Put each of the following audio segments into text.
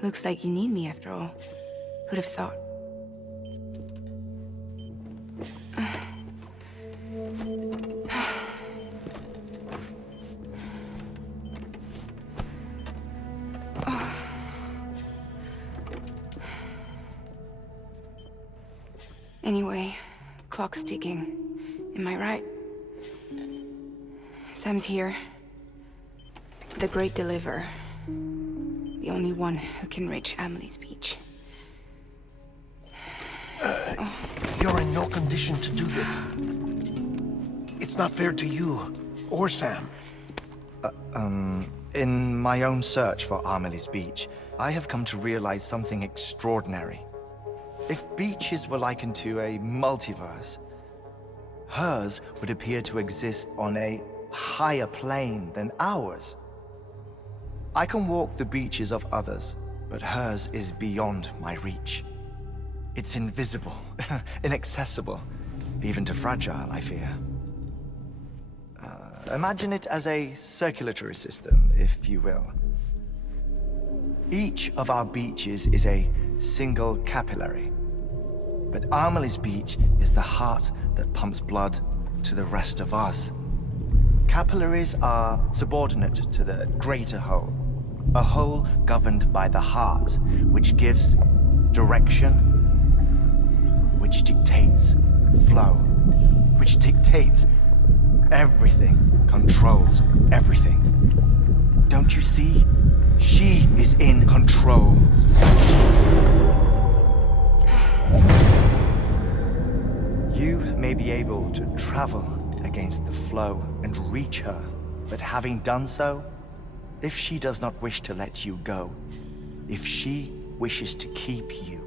Looks like you need me after all. Who'd have thought? Anyway, clock's ticking. Am I right? Sam's here. The Great Deliverer. The only one who can reach Amelie's beach. You're in no condition to do this. It's not fair to you, or Sam. In my own search for Amelie's beach, I have come to realize something extraordinary. If beaches were likened to a multiverse, hers would appear to exist on a higher plane than ours. I can walk the beaches of others, but hers is beyond my reach. It's invisible, inaccessible, even to fragile, I fear. Imagine it as a circulatory system, if you will. Each of our beaches is a single capillary, but Amelie's beach is the heart that pumps blood to the rest of us. Capillaries are subordinate to the greater whole, a whole governed by the heart, which gives direction, which dictates flow, which dictates everything, controls everything. Don't you see? She is in control. You may be able to travel against the flow and reach her, but having done so, if she does not wish to let you go, if she wishes to keep you,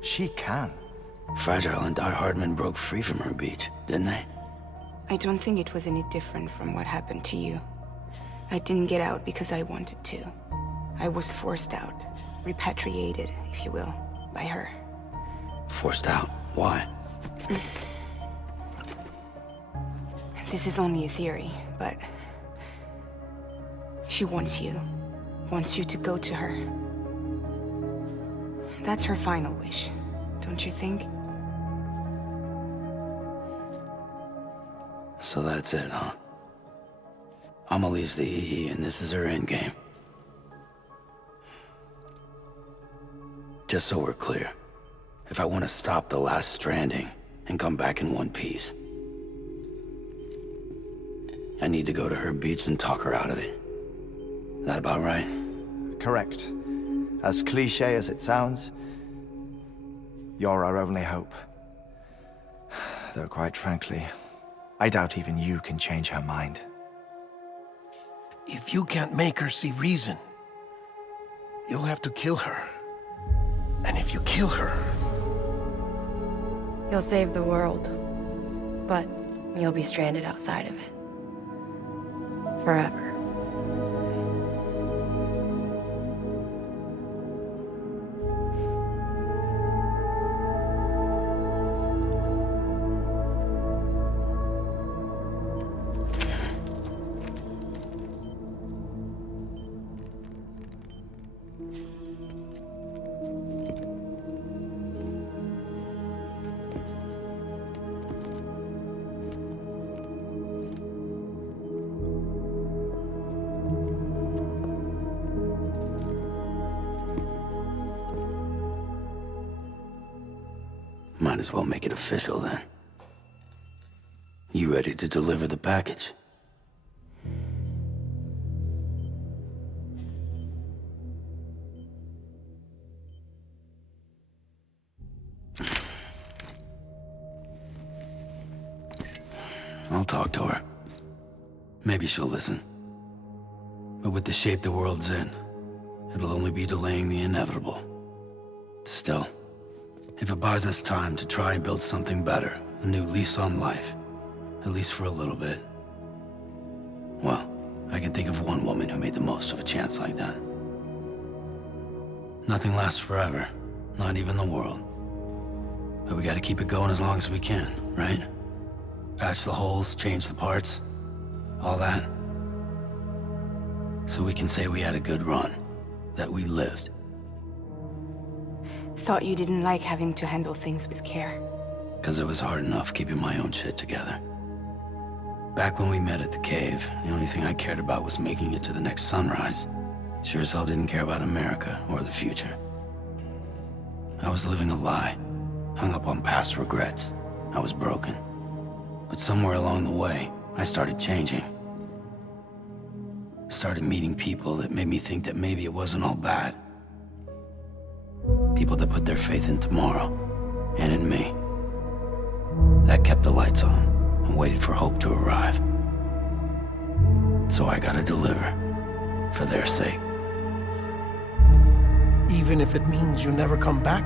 she can. Fragile and Die Hardman broke free from her beach, didn't they? I don't think it was any different from what happened to you. I didn't get out because I wanted to. I was forced out, repatriated, if you will, by her. Forced out? Why? This is only a theory, but she wants you to go to her. That's her final wish, don't you think? So that's it, huh? Amelie's the EE, and this is her endgame. Just so we're clear, if I want to stop the last Stranding and come back in one piece, I need to go to her beach and talk her out of it. That about right? Correct. As cliché as it sounds, You're our only hope. Though quite frankly, I doubt even you can change her mind. If you can't make her see reason, you'll have to kill her. And if you kill her... You'll save the world, but you'll be stranded outside of it. Forever. Might as well make it official then. You ready to deliver the package? I'll talk to her. Maybe she'll listen. But with the shape the world's in, it'll only be delaying the inevitable. Still, if it buys us time to try and build something better, a new lease on life, at least for a little bit, well, I can think of one woman who made the most of a chance like that. Nothing lasts forever, not even the world. But we gotta keep it going as long as we can, right? Patch the holes, change the parts, all that. So we can say we had a good run, that we lived. Thought you didn't like having to handle things with care. 'Cause it was hard enough keeping my own shit together. Back when we met at the cave, the only thing I cared about was making it to the next sunrise. Sure as hell didn't care about America or the future. I was living a lie, hung up on past regrets. I was broken. But somewhere along the way, I started changing. Started meeting people that made me think that maybe it wasn't all bad. People that put their faith in tomorrow, and in me. That kept the lights on, and waited for hope to arrive. So I gotta deliver, for their sake. Even if it means you never come back?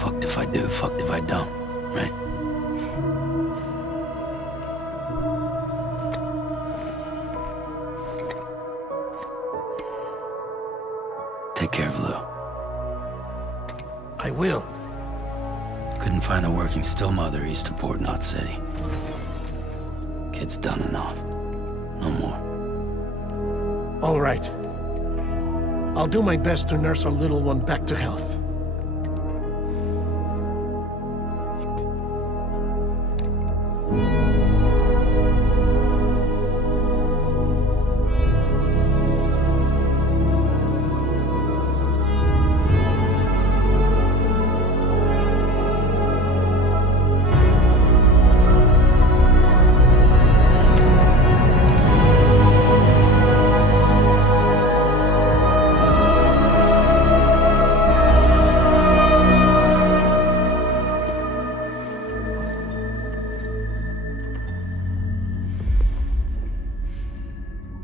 Fucked if I do, fucked if I don't, right? Take care of Lou. I will. Couldn't find a working still mother east of Port Knot City. Kid's done enough. No more. All right. I'll do my best to nurse our little one back to health.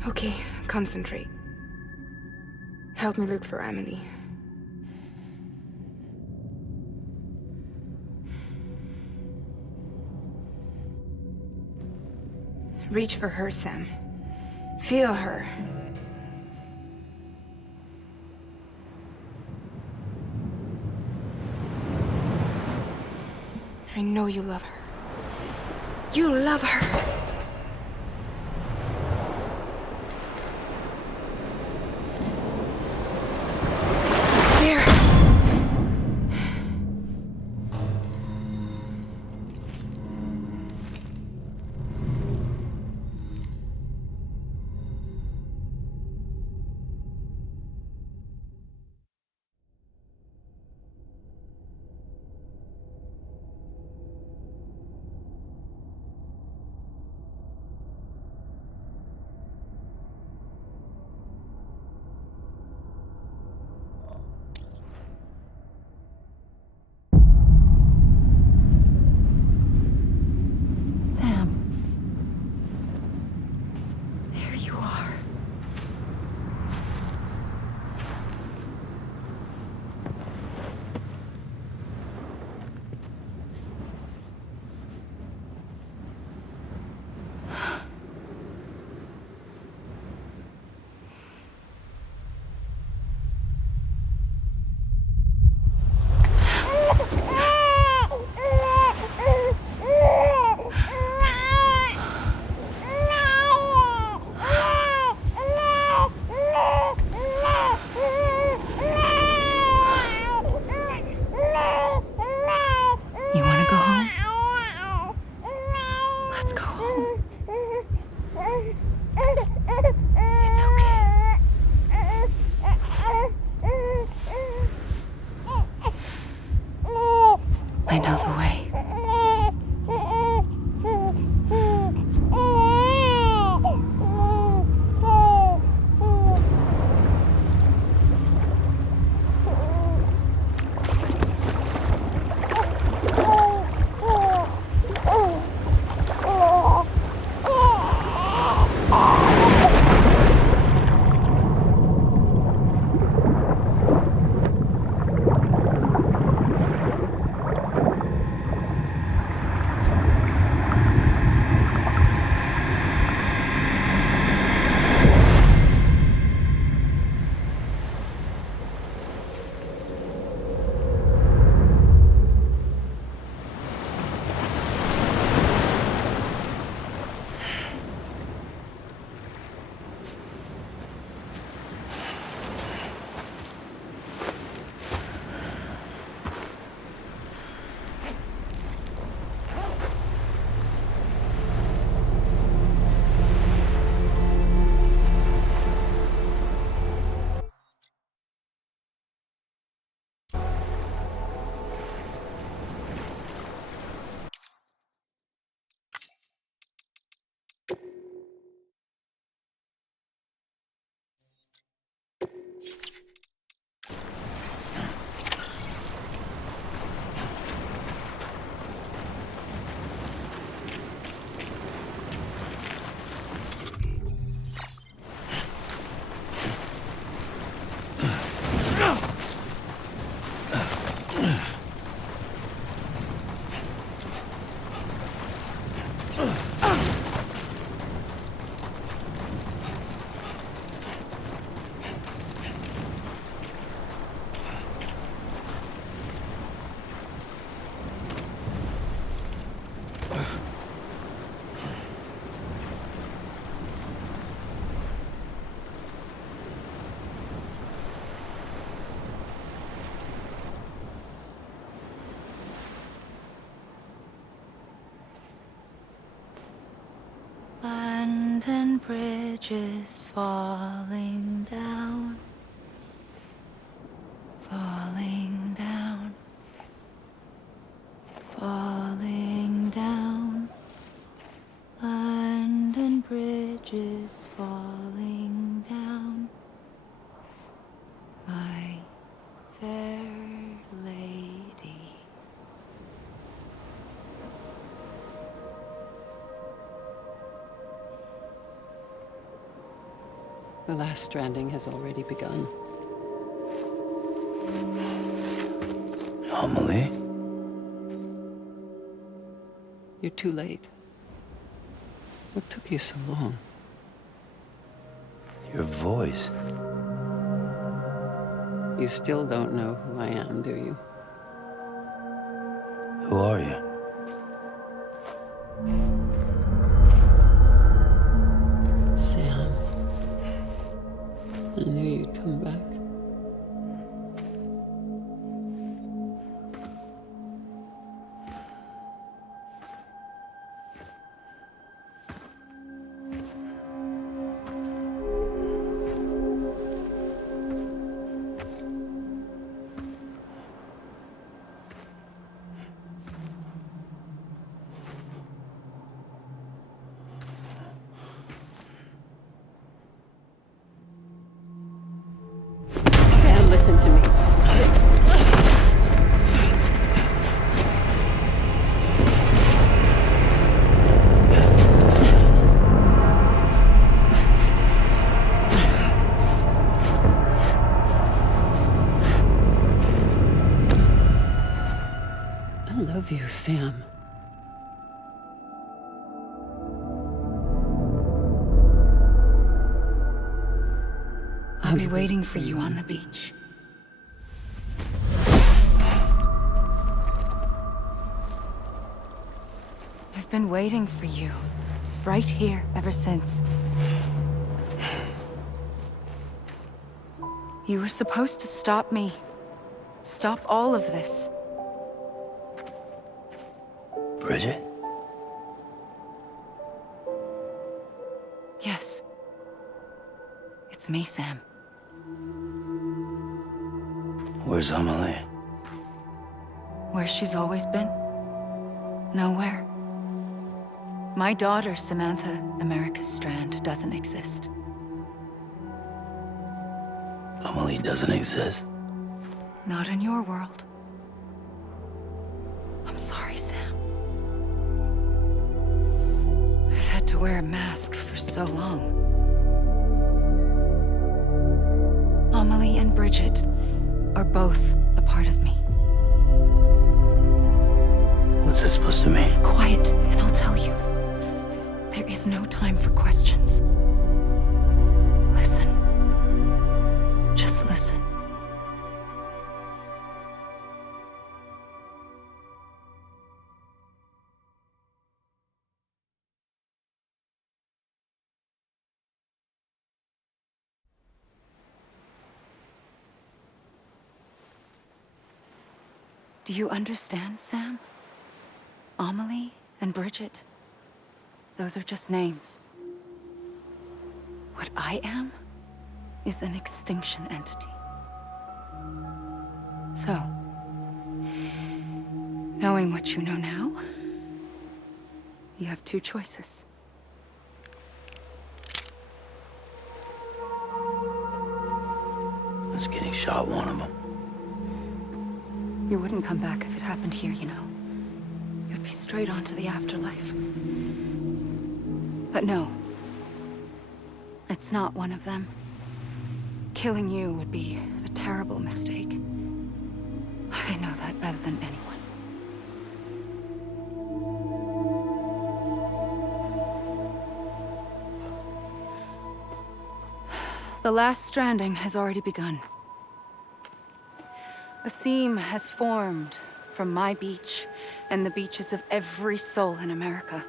Okay, concentrate. Help me look for Emily. Reach for her, Sam. Feel her. I know you love her. You love her! I know the way. London Bridge is falling down, falling down, falling down. London Bridge is falling down, my fair lady. The last stranding has already begun. Amelie? You're too late. What took you so long? Your voice. You still don't know who I am, do you? Who are you? Sam. I knew you'd come back. Sam, listen to me. I love you, Sam. I'll be waiting for you on the beach. I've been waiting for you, right here, ever since. You were supposed to stop me. Stop all of this. Bridget? Yes. It's me, Sam. Where's Amelie? Where she's always been? Nowhere. My daughter, Samantha America Strand, doesn't exist. Amelie doesn't exist. Not in your world. I'm sorry, Sam. I've had to wear a mask for so long. Amelie and Bridget are both a part of me. What's this supposed to mean? Quiet, and I'll tell you. There is no time for questions. Listen. Just listen. Do you understand, Sam? Amelie and Bridget, those are just names. What I am is an extinction entity. So, knowing what you know now, you have two choices. Is getting shot one of them? You wouldn't come back if it happened here, you know. You'd be straight on to the afterlife. But no. It's not one of them. Killing you would be a terrible mistake. I know that better than anyone. The last stranding has already begun. A seam has formed from my beach and the beaches of every soul in America.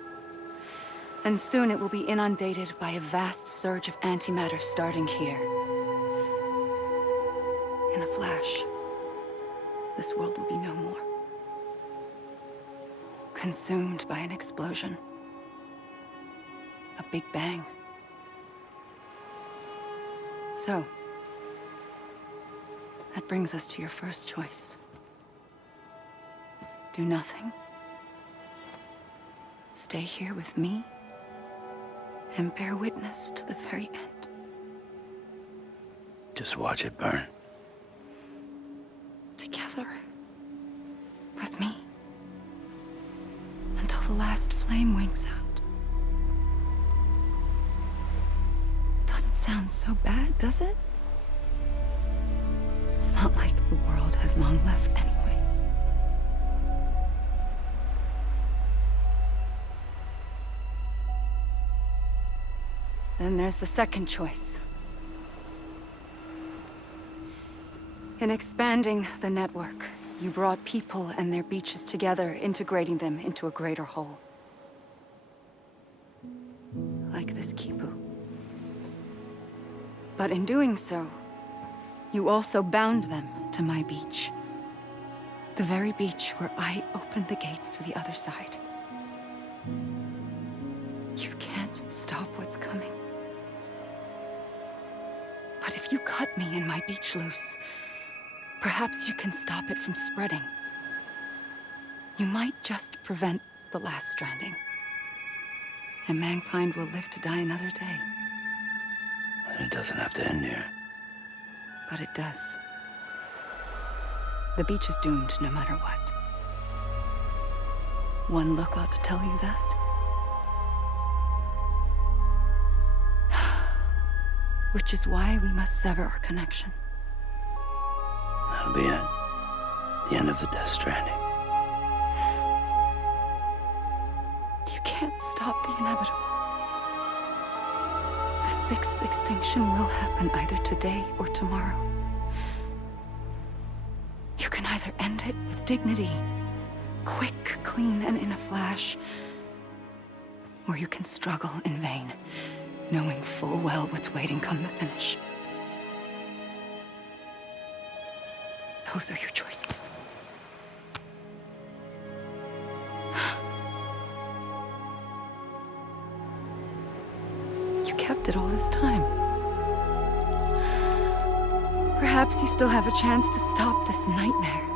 And soon it will be inundated by a vast surge of antimatter starting here. In a flash, this world will be no more. Consumed by an explosion. A big bang. So, that brings us to your first choice. Do nothing. Stay here with me and bear witness to the very end. Just watch it burn. Together. With me. Until the last flame winks out. Doesn't sound so bad, does it? It's not like the world has long left anyway. Then there's the second choice. In expanding the network, you brought people and their beaches together, integrating them into a greater whole. Like this Kipu. But in doing so, you also bound them to my beach. The very beach where I opened the gates to the other side. You can't stop what's coming. But if you cut me and my beach loose, perhaps you can stop it from spreading. You might just prevent the last stranding. And mankind will live to die another day. And it doesn't have to end here. But it does. The beach is doomed no matter what. One look ought to tell you that. Which is why we must sever our connection. That'll be it. The end of the Death Stranding. You can't stop the inevitable. The sixth extinction will happen either today or tomorrow. You can either end it with dignity, quick, clean, and in a flash, or you can struggle in vain, knowing full well what's waiting come the finish. Those are your choices. You kept it all this time. Perhaps you still have a chance to stop this nightmare.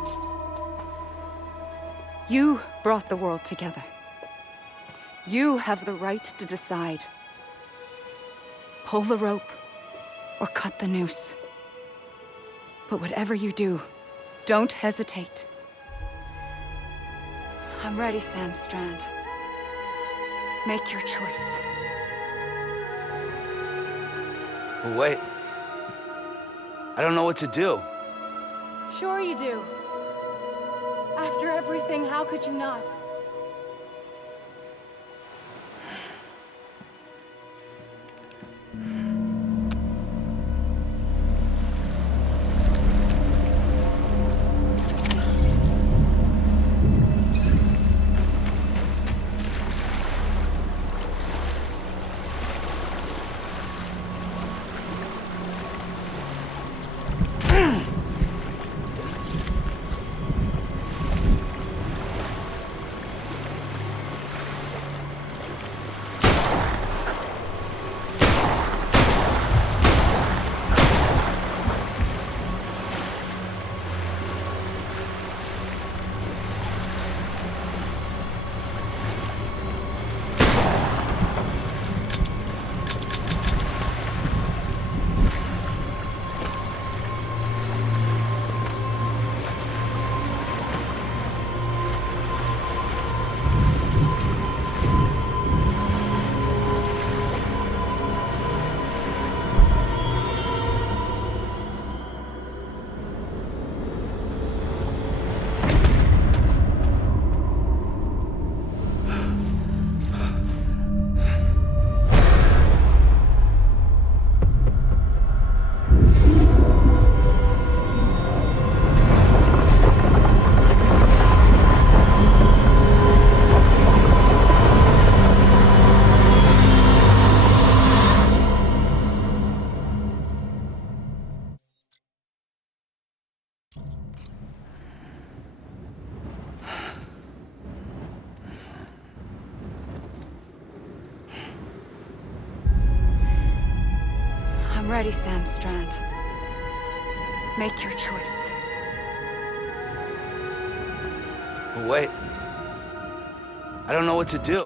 You brought the world together. You have the right to decide. Pull the rope, or cut the noose. But whatever you do, don't hesitate. I'm ready, Sam Strand. Make your choice. But wait. I don't know what to do. Sure you do. After everything, how could you not? I'm ready, Sam Strand. Make your choice. But wait. I don't know what to do.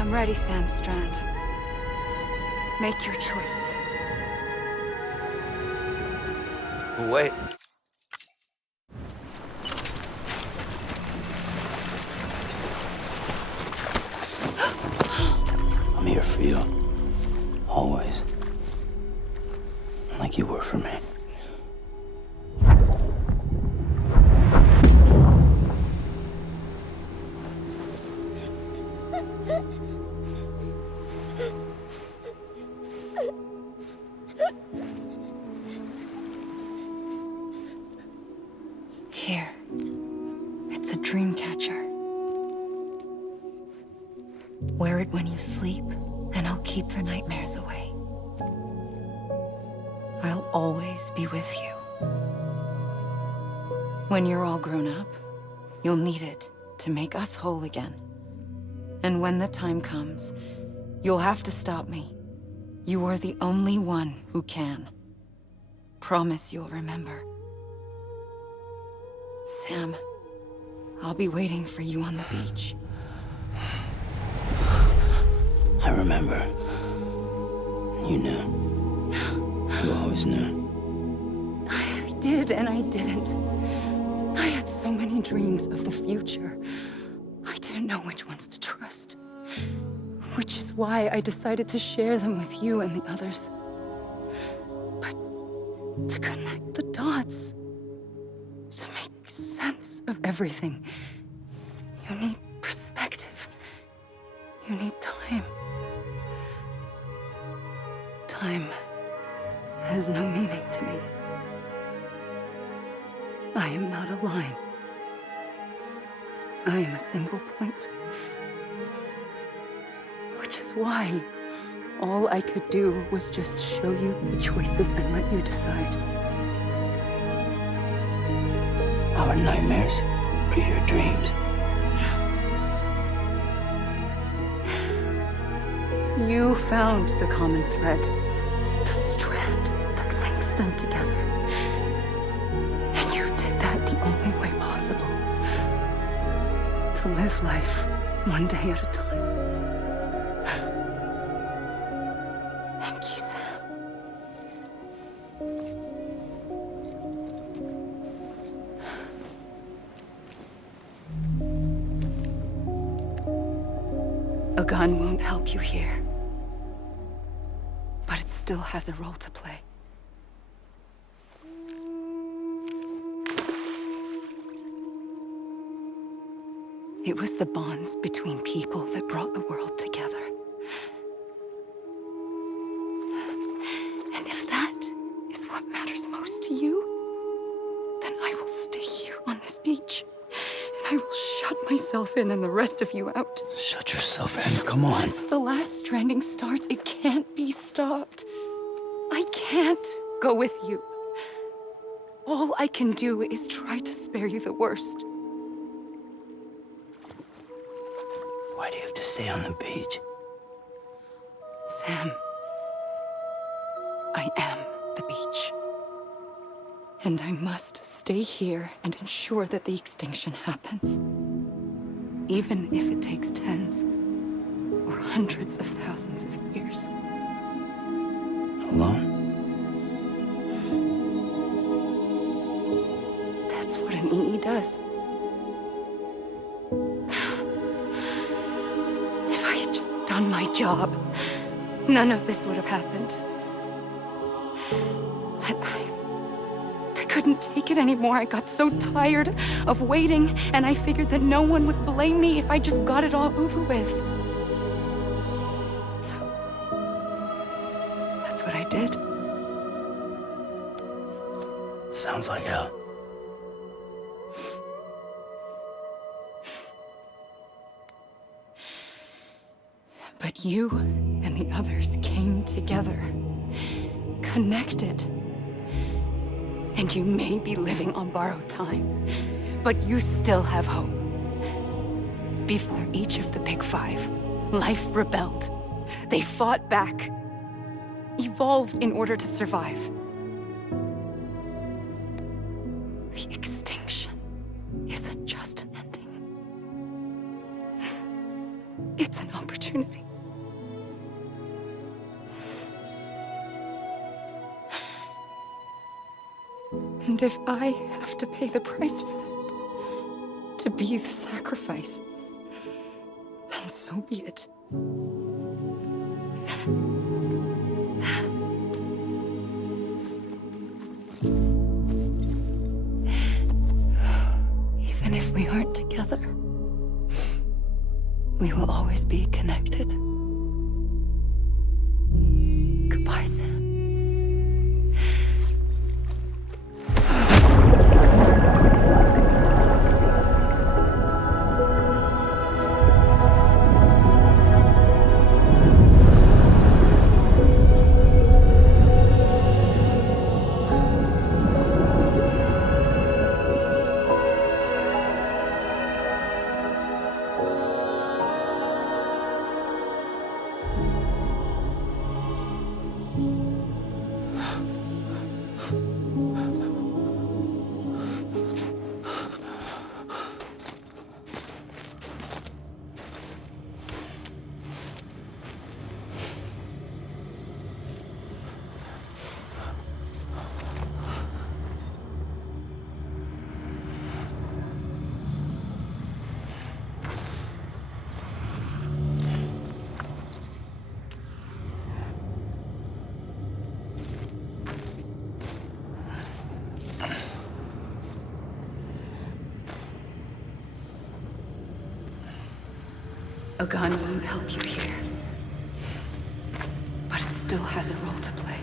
I'm ready, Sam Strand. Make your choice. But wait. I'm here for you. Always. Like you were for me. Here. It's a dream catcher. Wear it when you sleep, and I'll keep the nightmares away. I'll always be with you. When you're all grown up, you'll need it to make us whole again. And when the time comes, you'll have to stop me. You are the only one who can. Promise you'll remember. Sam, I'll be waiting for you on the beach. I remember. You knew. You always knew. I did and I didn't. I had so many dreams of the future. I didn't know which ones to trust. Which is why I decided to share them with you and the others. But to connect the dots, to make sense of everything, you need perspective. You need time. Time has no meaning to me. I am not a line. I am a single point. Which is why all I could do was just show you the choices and let you decide. Our nightmares are your dreams. You found the common thread, the strand that links them together. And you did that the only way possible. To live life one day at a time. Thank you, Sam. A gun won't help you here. But it still has a role to play. It was the bonds between people that brought the world together. And if that is what matters most to you, then I will stay here on this beach. And I will shut myself in and the rest of you out. Shut yourself in. Come on. Once the last stranding starts, it can't be stopped. I can't go with you. All I can do is try to spare you the worst. Why do you have to stay on the beach? Sam, I am the beach. And I must stay here and ensure that the extinction happens. Even if it takes tens or hundreds of thousands of years. Alone? That's what an EE does. If I had just done my job, none of this would have happened. But I couldn't take it anymore. I got so tired of waiting, and I figured that no one would blame me if I just got it all over with. So, that's what I did. Sounds like hell. But you and the others came together, connected. And you may be living on borrowed time, but you still have hope. Before each of the Big Five, life rebelled. They fought back, evolved in order to survive. The extinction isn't just an ending. It's an opportunity. And if I have to pay the price for that, to be the sacrifice, then so be it. Even if we aren't together, we will always be connected. Goodbye, Sam. A gun won't help you here. But it still has a role to play.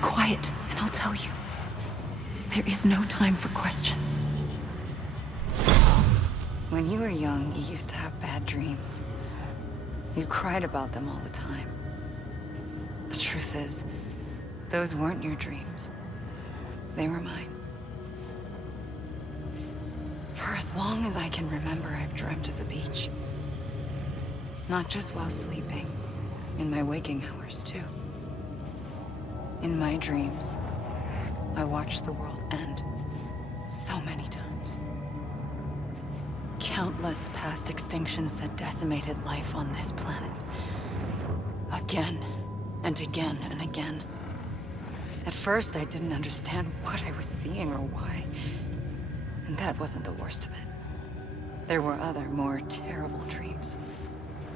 Quiet, and I'll tell you. There is no time for questions. When you were young, you used to have bad dreams. You cried about them all the time. The truth is, those weren't your dreams. They were mine. For as long as I can remember, I've dreamt of the beach. Not just while sleeping, in my waking hours, too. In my dreams, I watched the world end so many times. Countless past extinctions that decimated life on this planet. Again, and again, and again. At first, I didn't understand what I was seeing or why. And that wasn't the worst of it. There were other, more terrible dreams.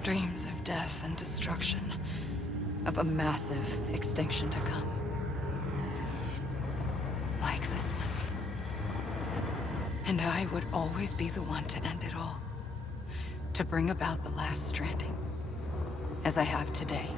Dreams of death and destruction. Of a massive extinction to come. Like this one. And I would always be the one to end it all. To bring about the last stranding. As I have today.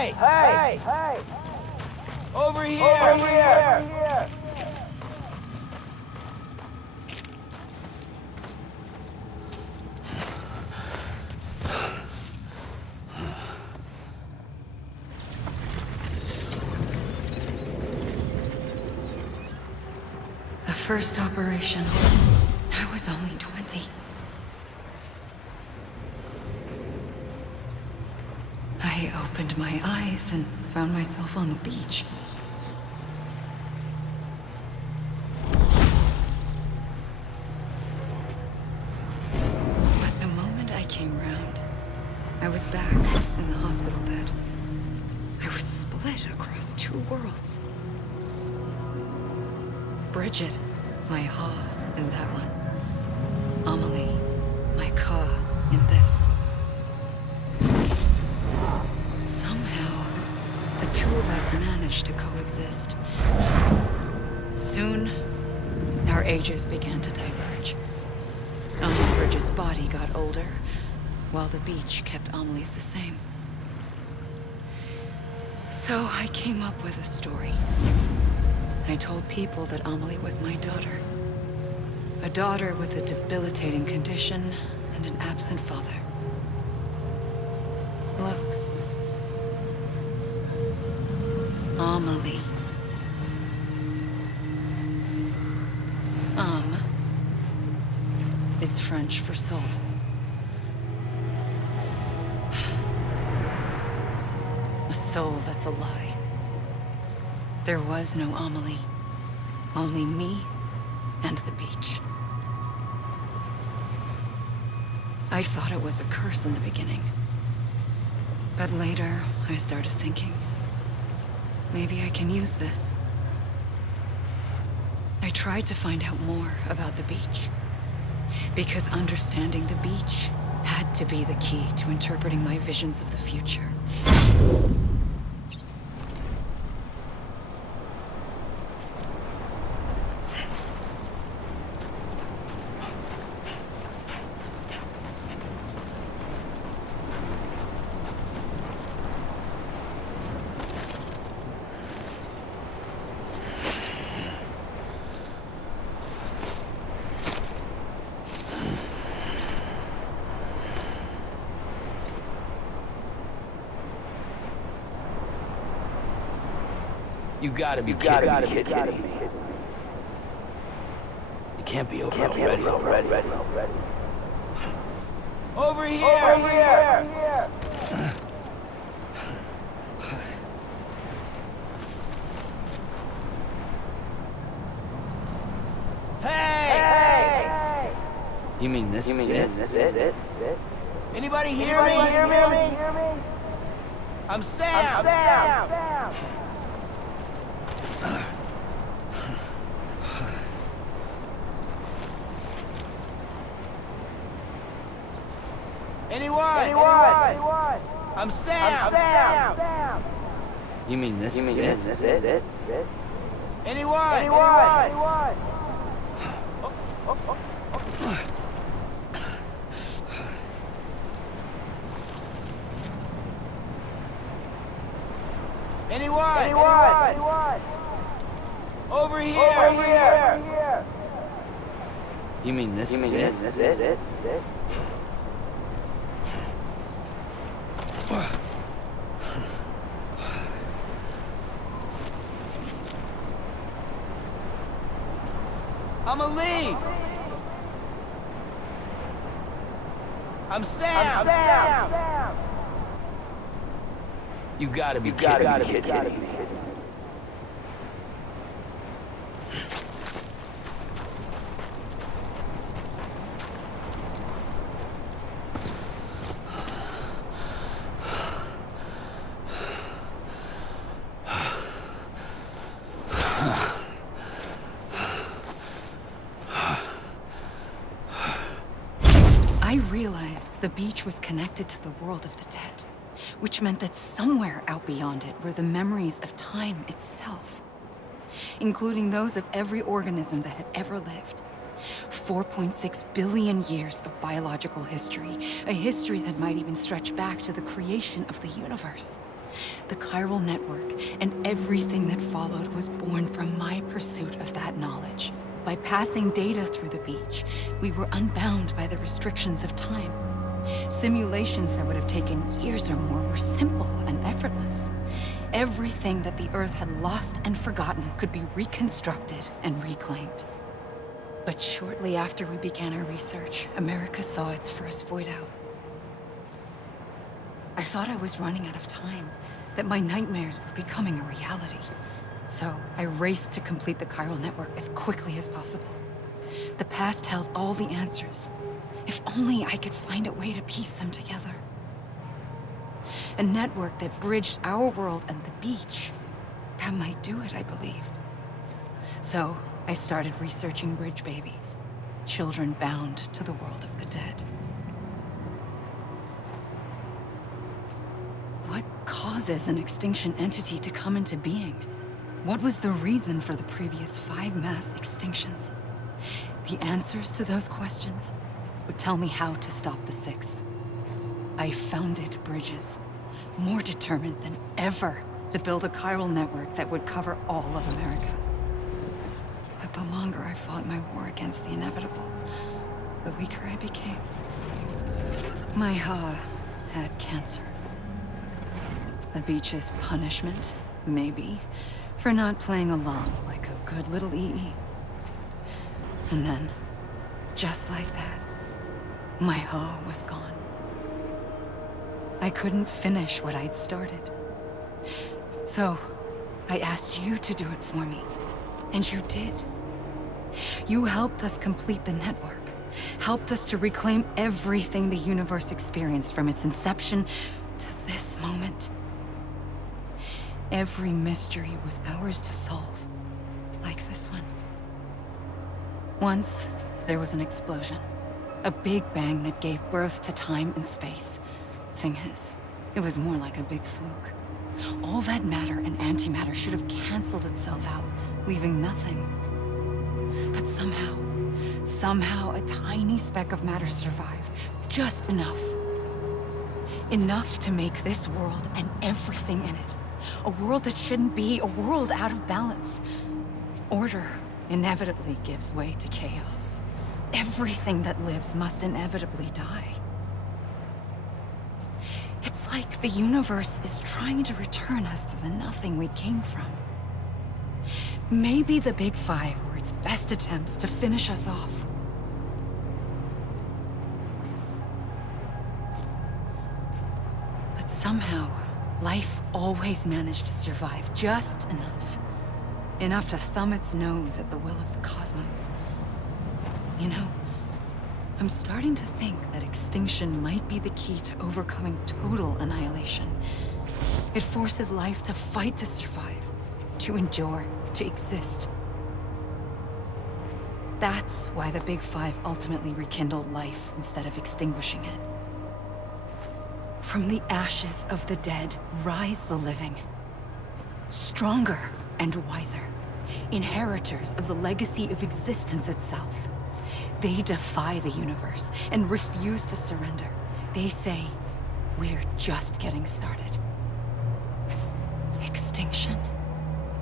Hey! Hey! Hey! Over here! Over here! The first operation. I was only 20. I opened my eyes and found myself on the beach. But the moment I came round, I was back in the hospital bed. I was split across two worlds. Bridget, my Ha in that one. Amelie, my Ka in this. Somehow, the two of us managed to coexist. Soon, our ages began to diverge. Bridget's body got older, while the beach kept Amelie's the same. So I came up with a story. I told people that Amelie was my daughter. A daughter with a debilitating condition and an absent father. Look. Amelie. Is French for soul. A soul that's a lie. There was no Amelie. Only me and the beach. I thought it was a curse in the beginning. But later, I started thinking, maybe I can use this. I tried to find out more about the beach. Because understanding the beach had to be the key to interpreting my visions of the future. You gotta be kidding me. You can't be over already. Over here! Over here! Hey! You mean this is it? Anybody hear me? I'm Sam! Anyone? I'm Sam! You mean this is it? Anyone? Anyone? Over here! You mean this is it? Amelie! I'm Sam! You gotta be kidding me. I realized the beach was connected to the world of the dead, which meant that somewhere out beyond it were the memories of time itself, including those of every organism that had ever lived. 4.6 billion years of biological history, a history that might even stretch back to the creation of the universe. The chiral network and everything that followed was born from my pursuit of that knowledge. By passing data through the beach, we were unbound by the restrictions of time. Simulations that would have taken years or more were simple and effortless. Everything that the Earth had lost and forgotten could be reconstructed and reclaimed. But shortly after we began our research, America saw its first void out. I thought I was running out of time, that my nightmares were becoming a reality. So I raced to complete the chiral network as quickly as possible. The past held all the answers. If only I could find a way to piece them together. A network that bridged our world and the beach. That might do it, I believed. So I started researching bridge babies, children bound to the world of the dead. What causes an extinction entity to come into being? What was the reason for the previous 5 mass extinctions? The answers to those questions would tell me how to stop the 6th. I founded bridges, more determined than ever to build a chiral network that would cover all of America. But the longer I fought my war against the inevitable, the weaker I became. My Ha had cancer. The beach's punishment, maybe, for not playing along like a good little EE. And then, just like that, my Ha was gone. I couldn't finish what I'd started. So, I asked you to do it for me, and you did. You helped us complete the network, helped us to reclaim everything the universe experienced from its inception to this moment. Every mystery was ours to solve, like this one. Once, there was an explosion. A big bang that gave birth to time and space. Thing is, it was more like a big fluke. All that matter and antimatter should have canceled itself out, leaving nothing. But somehow a tiny speck of matter survived. Just enough. Enough to make this world and everything in it. A world that shouldn't be, a world out of balance. Order inevitably gives way to chaos. Everything that lives must inevitably die. It's like the universe is trying to return us to the nothing we came from. Maybe the Big Five were its best attempts to finish us off. But somehow, life always managed to survive just enough. Enough to thumb its nose at the will of the cosmos. You know, I'm starting to think that extinction might be the key to overcoming total annihilation. It forces life to fight to survive, to endure, to exist. That's why the Big Five ultimately rekindled life instead of extinguishing it. From the ashes of the dead rise the living. Stronger and wiser. Inheritors of the legacy of existence itself. They defy the universe and refuse to surrender. They say, we're just getting started. Extinction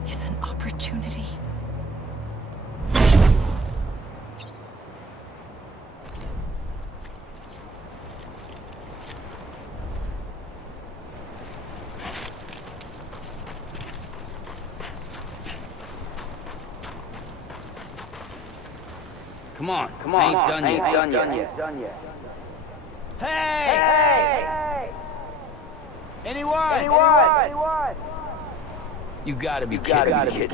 is an opportunity. Come on, I ain't done yet. Hey! Anyone? You gotta be kidding me.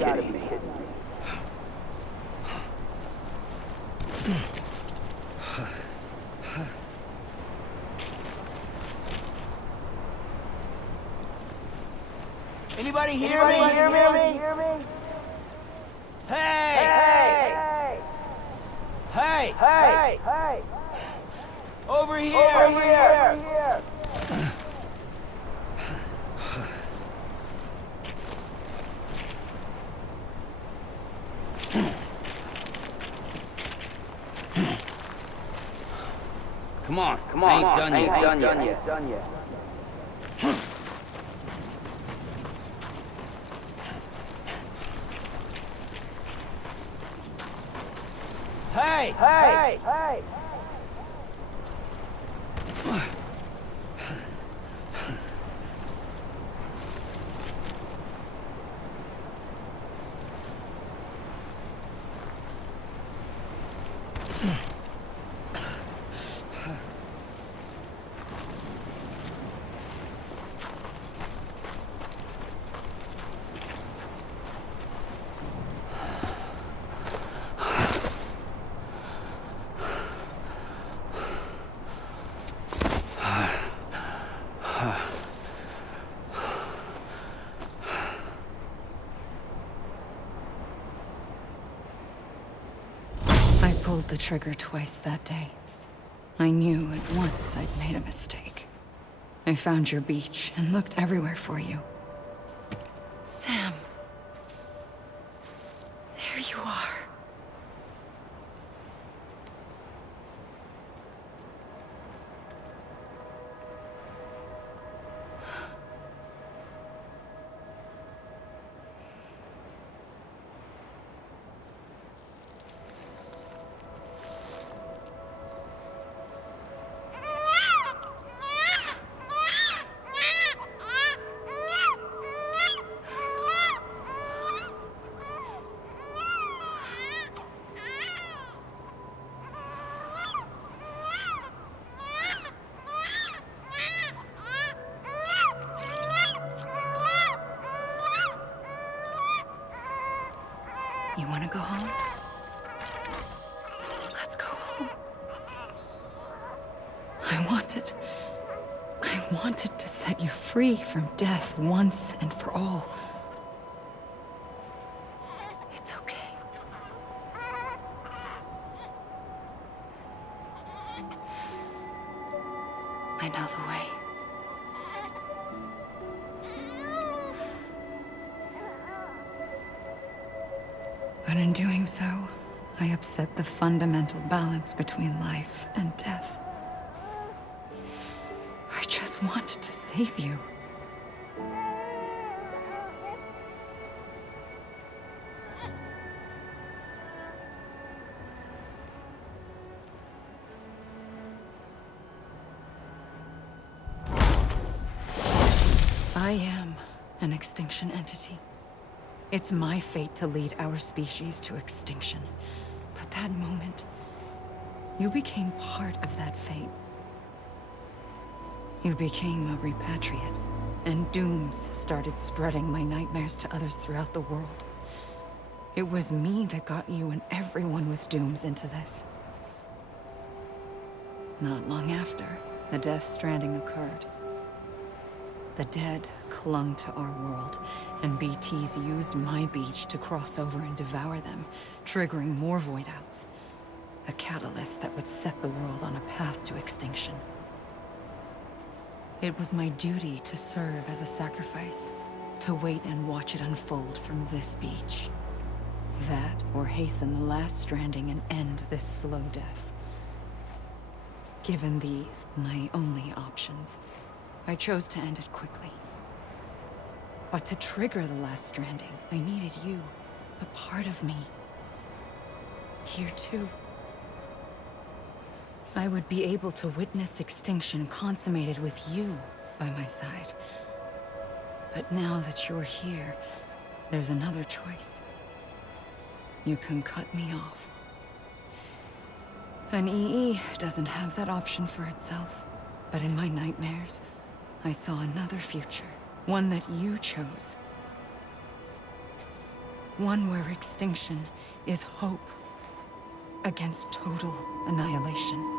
Anybody hear me? Hey! Over here! Come on, I ain't done yet. Hey! Hey! I pulled the trigger twice that day. I knew at once I'd made a mistake. I found your beach and looked everywhere for you. Sam. There you are. You want to go home? Let's go home. I wanted to set you free from death once and for all. It's okay. I know the way. But in doing so, I upset the fundamental balance between life and death. I just wanted to save you. I am an extinction entity. It's my fate to lead our species to extinction. But that moment, you became part of that fate. You became a repatriate, and dooms started spreading my nightmares to others throughout the world. It was me that got you and everyone with dooms into this. Not long after, the Death Stranding occurred. The dead clung to our world, and BTs used my beach to cross over and devour them, triggering more void outs. A catalyst that would set the world on a path to extinction. It was my duty to serve as a sacrifice, to wait and watch it unfold from this beach. That, or hasten the last stranding and end this slow death. Given these, my only options, I chose to end it quickly. But to trigger the last stranding, I needed you, a part of me. Here too. I would be able to witness extinction consummated with you by my side. But now that you're here, there's another choice. You can cut me off. An EE doesn't have that option for itself. But in my nightmares, I saw another future. One that you chose. One where extinction is hope against total annihilation.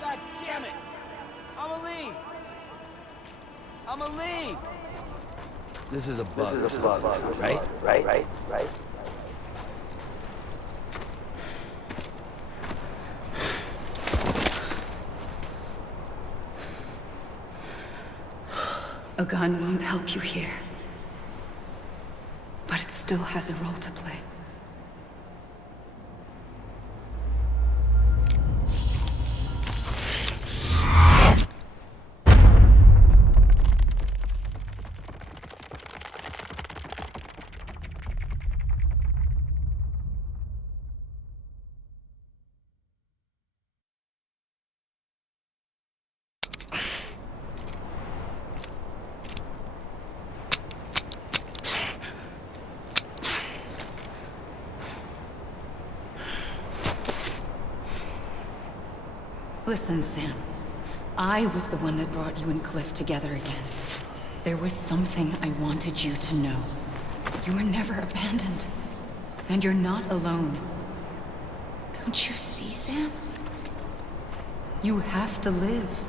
God damn it! I'ma leave! I'ma leave! This is a bug or something, right? A gun won't help you here. But it still has a role to play. Listen, Sam. I was the one that brought you and Cliff together again. There was something I wanted you to know. You were never abandoned. And you're not alone. Don't you see, Sam? You have to live.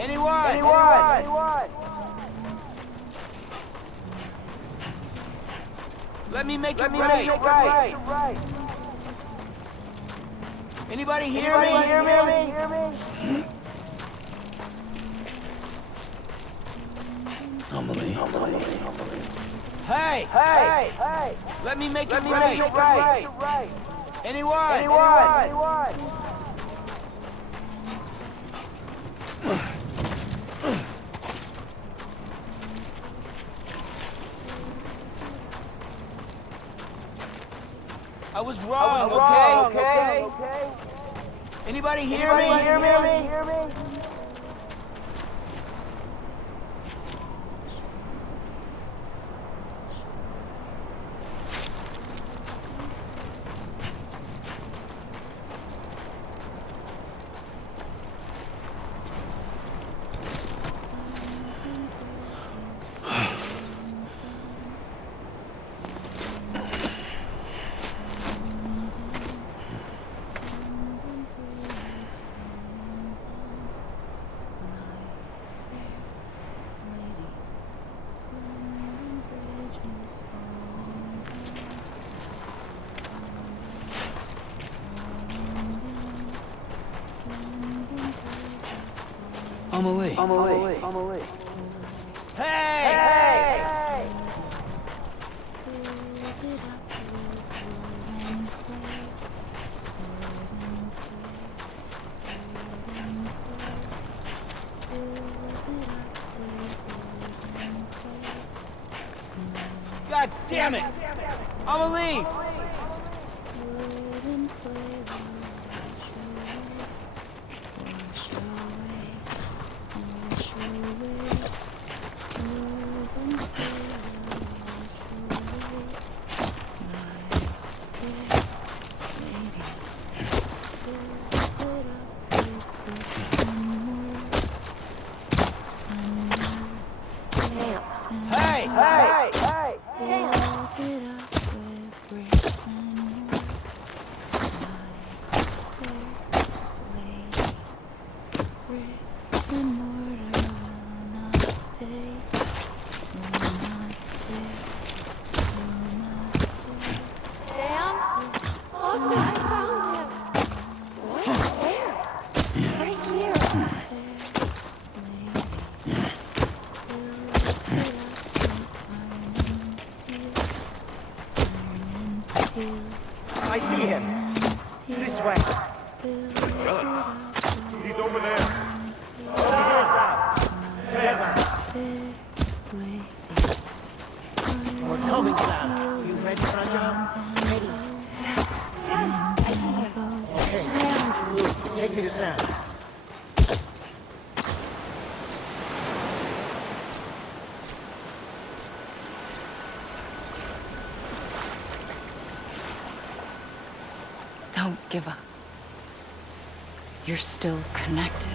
Anyone? Let me make it right. Anybody hear me? Amelie. Hey! Let me make it right. Anyone? I was wrong, okay? Anybody hear me? Amelie. Hey! God damn it! I'ma leave! I see him. This way. He's over there. Over here, Sam. We're coming, Sam. You ready, Fragile? Ready. Sam, I see him. Okay. Take me to Sam. Don't give up. You're still connected.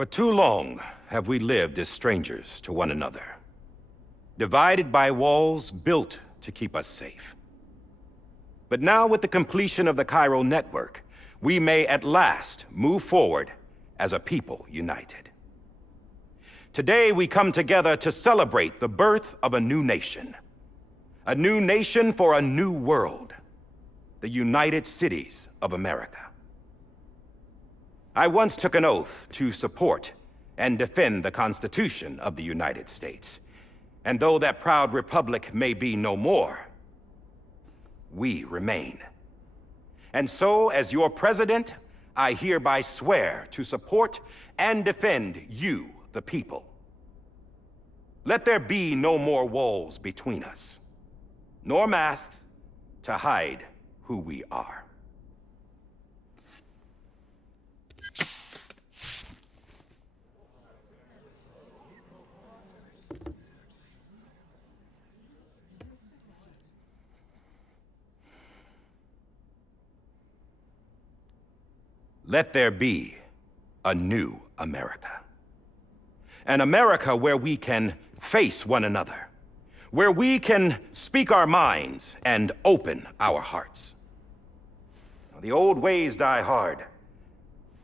For too long have we lived as strangers to one another, divided by walls built to keep us safe. But now, with the completion of the Chiral network, we may at last move forward as a people united. Today, we come together to celebrate the birth of a new nation. A new nation for a new world. The United Cities of America. I once took an oath to support and defend the Constitution of the United States. And though that proud republic may be no more, we remain. And so, as your president, I hereby swear to support and defend you, the people. Let there be no more walls between us, nor masks to hide who we are. Let there be a new America. An America where we can face one another, where we can speak our minds and open our hearts. Now, the old ways die hard,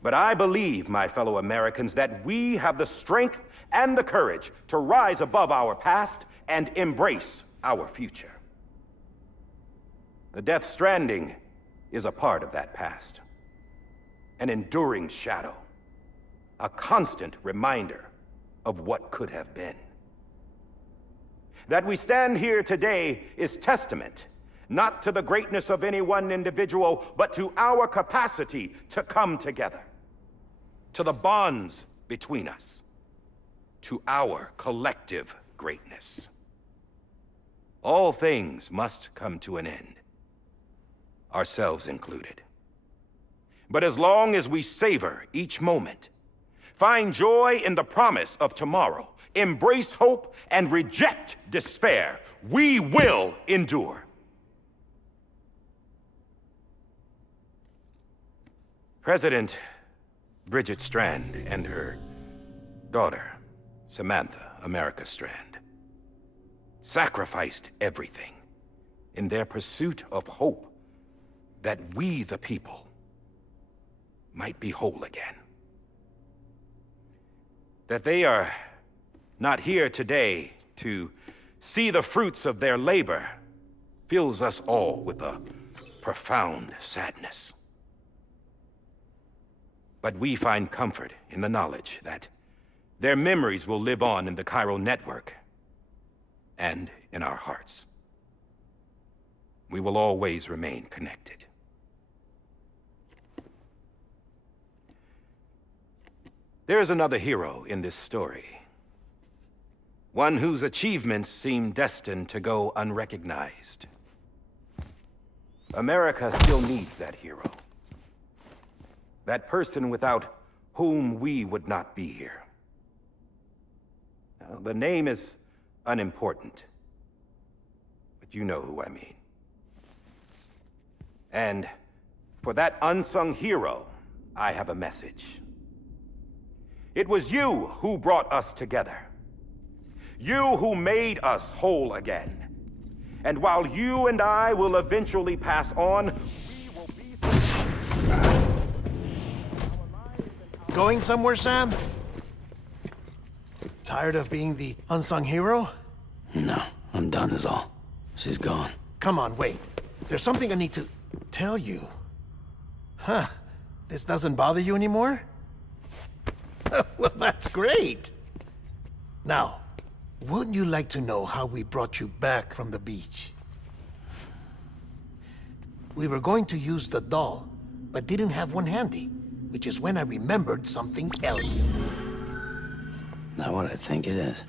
but I believe, my fellow Americans, that we have the strength and the courage to rise above our past and embrace our future. The Death Stranding is a part of that past. An enduring shadow, a constant reminder of what could have been. That we stand here today is testament, not to the greatness of any one individual, but to our capacity to come together, to the bonds between us, to our collective greatness. All things must come to an end, ourselves included. But as long as we savor each moment, find joy in the promise of tomorrow, embrace hope, and reject despair, we will endure. President Bridget Strand and her daughter, Samantha America Strand, sacrificed everything in their pursuit of hope that we, the people, might be whole again. That they are not here today to see the fruits of their labor fills us all with a profound sadness. But we find comfort in the knowledge that their memories will live on in the chiral network and in our hearts. We will always remain connected. There is another hero in this story. One whose achievements seem destined to go unrecognized. America still needs that hero. That person without whom we would not be here. Now, the name is unimportant, but you know who I mean. And for that unsung hero, I have a message. It was you who brought us together. You who made us whole again. And while you and I will eventually pass on, we will be... Going somewhere, Sam? Tired of being the unsung hero? No, I'm done is all. She's gone. Come on, wait. There's something I need to tell you. Huh. This doesn't bother you anymore? Well, that's great. Now, wouldn't you like to know how we brought you back from the beach? We were going to use the doll, but didn't have one handy, which is when I remembered something else. Not what I think it is.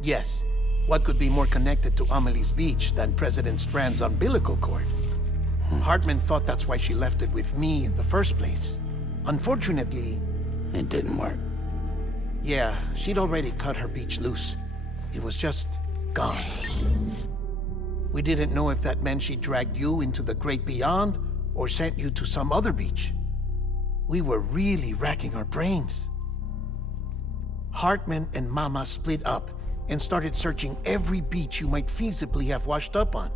Yes. What could be more connected to Amelie's beach than President Strand's umbilical cord? Hartman thought that's why she left it with me in the first place. Unfortunately... It didn't work. Yeah, she'd already cut her beach loose. It was just gone. We didn't know if that meant she dragged you into the great beyond or sent you to some other beach. We were really racking our brains. Hartman and Mama split up and started searching every beach you might feasibly have washed up on.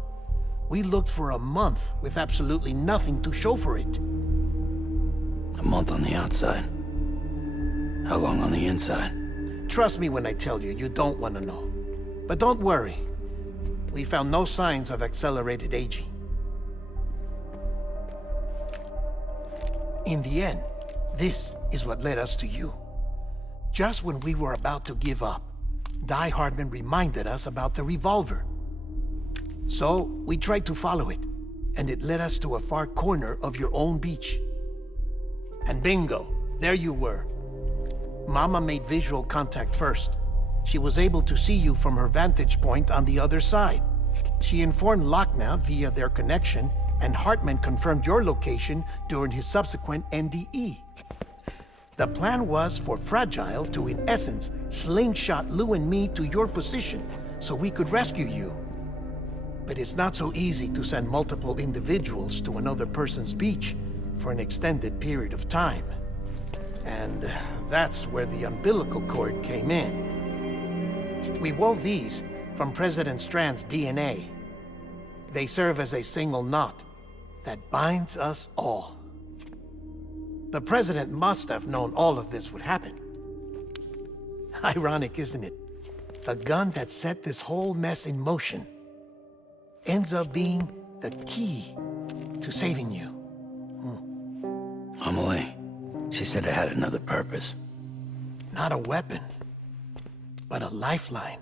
We looked for a month with absolutely nothing to show for it. A month on the outside. How long on the inside? Trust me when I tell you, you don't want to know. But don't worry. We found no signs of accelerated aging. In the end, this is what led us to you. Just when we were about to give up, Die Hardman reminded us about the revolver. So, we tried to follow it, and it led us to a far corner of your own beach. And bingo, there you were. Mama made visual contact first. She was able to see you from her vantage point on the other side. She informed Lochna via their connection, and Hartman confirmed your location during his subsequent NDE. The plan was for Fragile to, in essence, slingshot Lou and me to your position so we could rescue you. But it's not so easy to send multiple individuals to another person's beach for an extended period of time. And that's where the umbilical cord came in. We wove these from President Strand's DNA. They serve as a single knot that binds us all. The President must have known all of this would happen. Ironic, isn't it? The gun that set this whole mess in motion ends up being the key to saving you. Amelie, she said it had another purpose. Not a weapon, but a lifeline.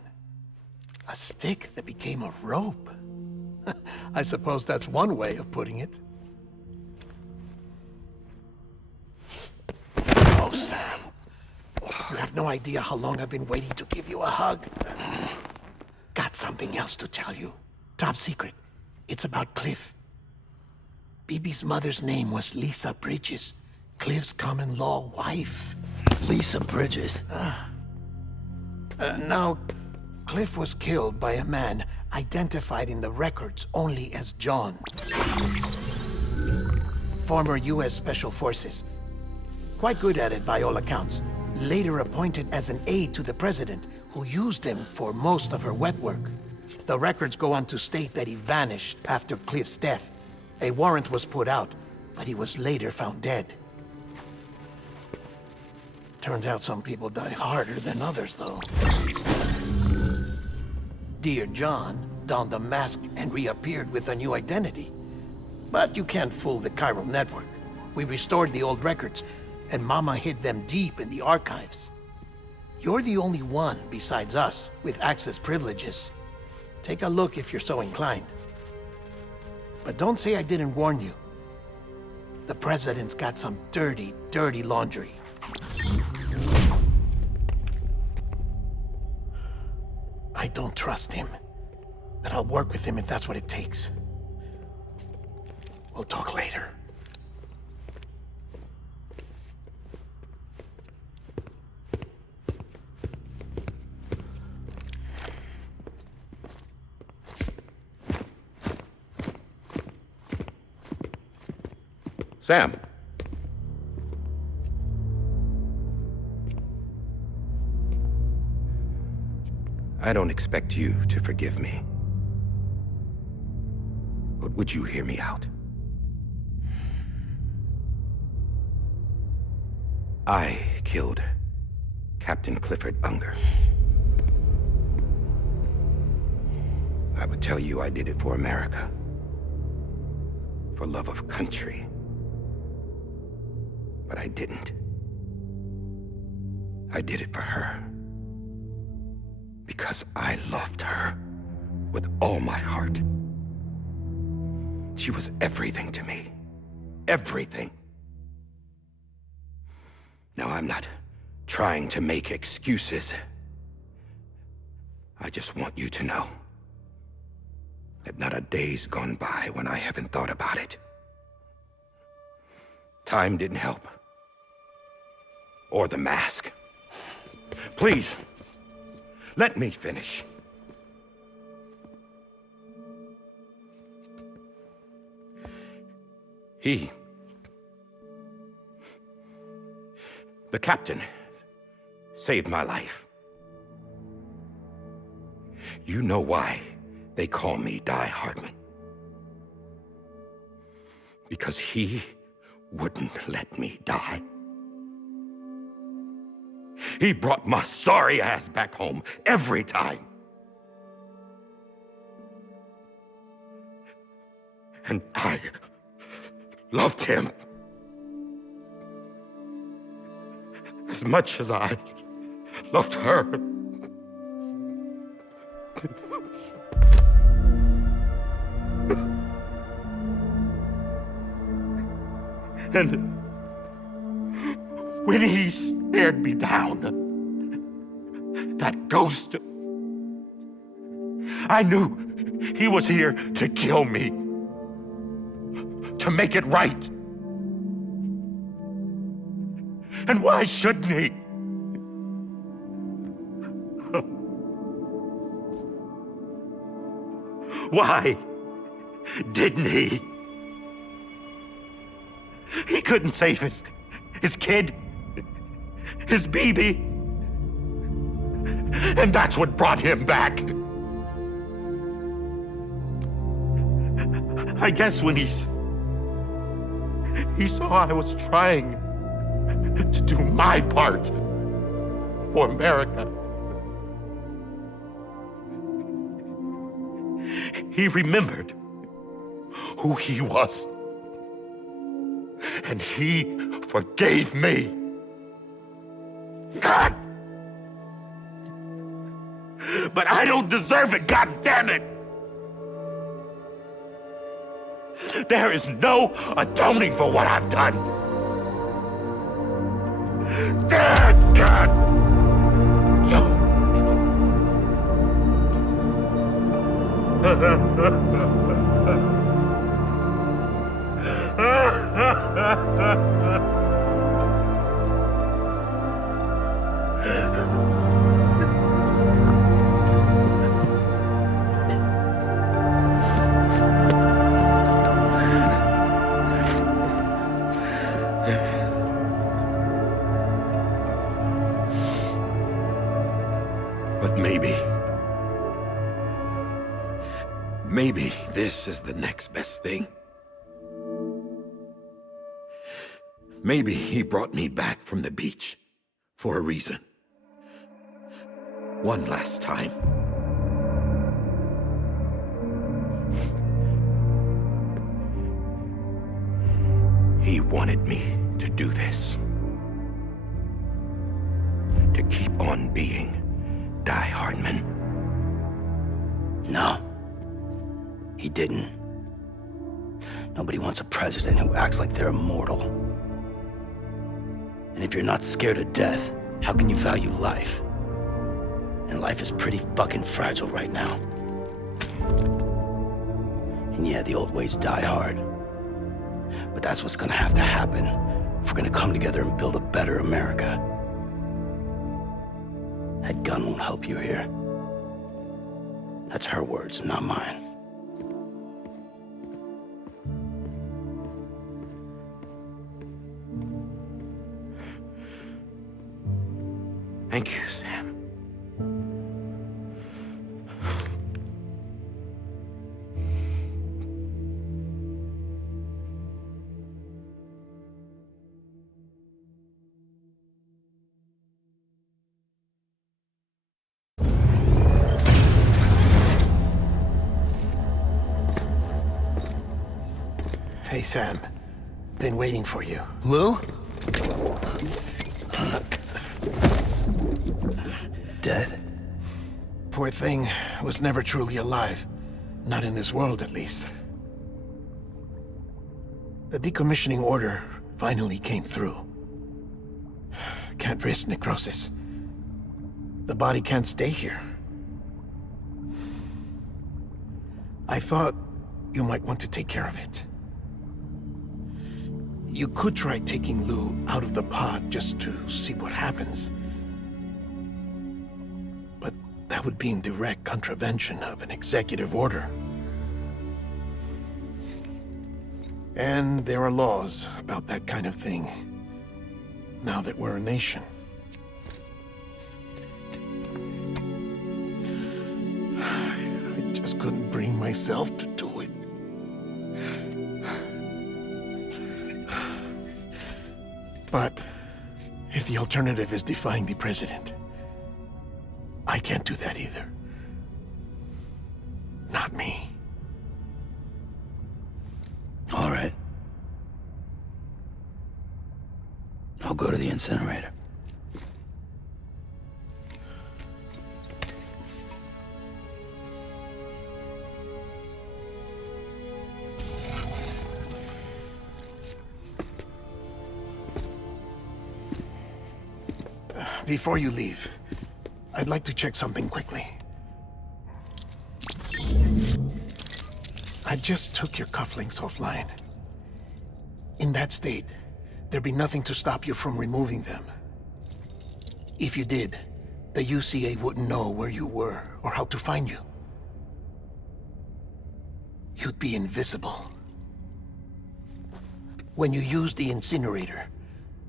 A stick that became a rope. I suppose that's one way of putting it. Oh, Sam. You have no idea how long I've been waiting to give you a hug. Got something else to tell you. Top secret. It's about Cliff. Bibi's mother's name was Lisa Bridges, Cliff's common-law wife. Lisa Bridges? Now, Cliff was killed by a man identified in the records only as John. Former U.S. Special Forces. Quite good at it by all accounts. Later appointed as an aide to the president, who used him for most of her wet work. The records go on to state that he vanished after Cliff's death, A warrant was put out, but he was later found dead. Turns out some people die harder than others, though. Dear John donned a mask and reappeared with a new identity. But you can't fool the chiral network. We restored the old records, and Mama hid them deep in the archives. You're the only one besides us with access privileges. Take a look if you're so inclined. But don't say I didn't warn you. The President's got some dirty, dirty laundry. I don't trust him, but I'll work with him if that's what it takes. We'll talk later. Sam. I don't expect you to forgive me. But would you hear me out? I killed Captain Clifford Unger. I would tell you I did it for America. For love of country. But I didn't. I did it for her. Because I loved her with all my heart. She was everything to me. Everything. Now, I'm not trying to make excuses. I just want you to know that not a day's gone by when I haven't thought about it. Time didn't help. Or the mask. Please, let me finish. The captain, saved my life. You know why they call me Die Hardman. Because he wouldn't let me die. He brought my sorry ass back home every time. And I loved him as much as I loved her. And when he stared me down, that ghost, I knew he was here to kill me, to make it right. And why shouldn't he? Why didn't he? He couldn't save his kid, his baby. And that's what brought him back. I guess when he saw I was trying to do my part for America, he remembered who he was. And he forgave me. God! But I don't deserve it, God damn it! There is no atoning for what I've done. God! But maybe this is the next best thing. Maybe he brought me back from the beach for a reason. One last time. He wanted me to do this. To keep on being Die Hardman. No. He didn't. Nobody wants a president who acts like they're immortal. And if you're not scared of death, how can you value life? And life is pretty fucking fragile right now. And yeah, the old ways die hard. But that's what's gonna have to happen if we're gonna come together and build a better America. That gun won't help you here. That's her words, not mine. Thank you, Sam. Hey, Sam. Been waiting for you. Lou? Dead? Poor thing was never truly alive. Not in this world, at least. The decommissioning order finally came through. Can't risk necrosis. The body can't stay here. I thought you might want to take care of it. You could try taking Lou out of the pod just to see what happens. But that would be in direct contravention of an executive order. And there are laws about that kind of thing, now that we're a nation. I just couldn't bring myself to do it. But if the alternative is defying the president, I can't do that either. Not me. All right. I'll go to the incinerator. Before you leave, I'd like to check something quickly. I just took your cufflinks offline. In that state, there'd be nothing to stop you from removing them. If you did, the UCA wouldn't know where you were or how to find you. You'd be invisible. When you use the incinerator,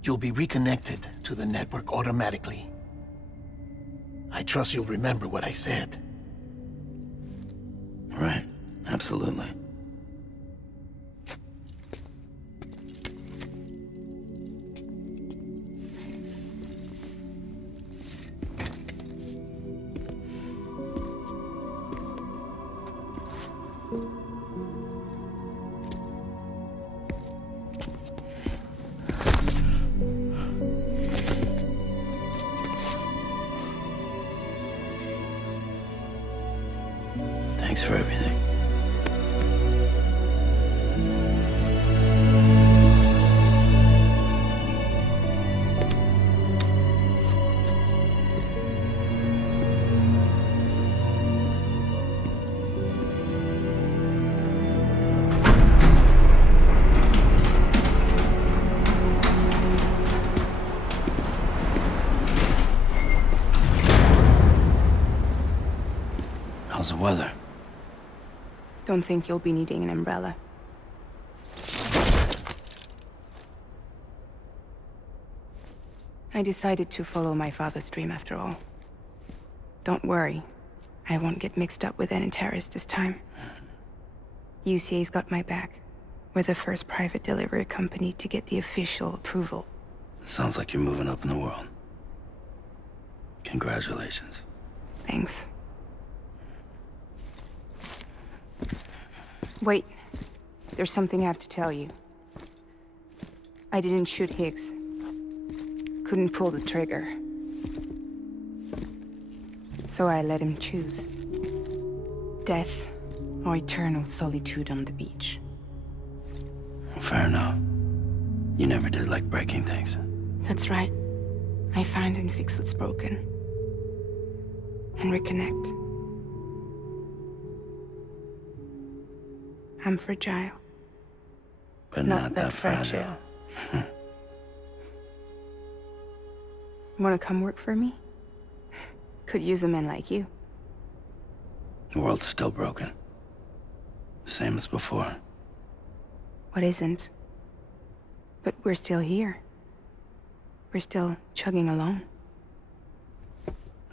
you'll be reconnected to the network automatically. I trust you'll remember what I said. Right, absolutely. Thanks for everything. How's the weather? Don't think you'll be needing an umbrella. I decided to follow my father's dream after all. Don't worry. I won't get mixed up with any terrorists this time. UCA's got my back. We're the first private delivery company to get the official approval. Sounds like you're moving up in the world. Congratulations. Thanks. Wait. There's something I have to tell you. I didn't shoot Higgs. Couldn't pull the trigger. So I let him choose. Death or eternal solitude on the beach. Fair enough. You never did like breaking things. That's right. I find and fix what's broken. And reconnect. I'm fragile. But not that fragile. Wanna come work for me? Could use a man like you. The world's still broken. Same as before. What isn't? But we're still here. We're still chugging along.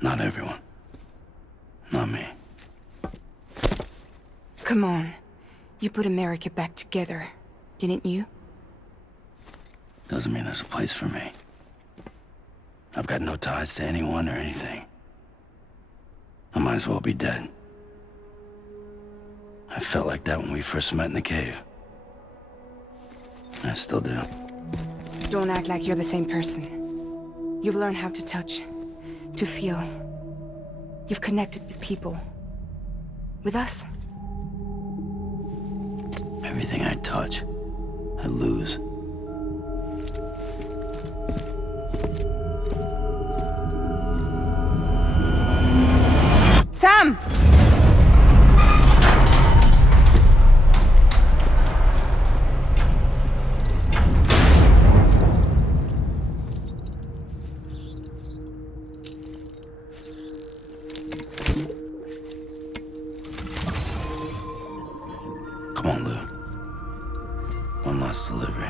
Not everyone. Not me. Come on. You put America back together, didn't you? Doesn't mean there's a place for me. I've got no ties to anyone or anything. I might as well be dead. I felt like that when we first met in the cave. I still do. Don't act like you're the same person. You've learned how to touch, to feel. You've connected with people. With us. Everything I touch, I lose. Sam! Come on, Lou. One last delivery.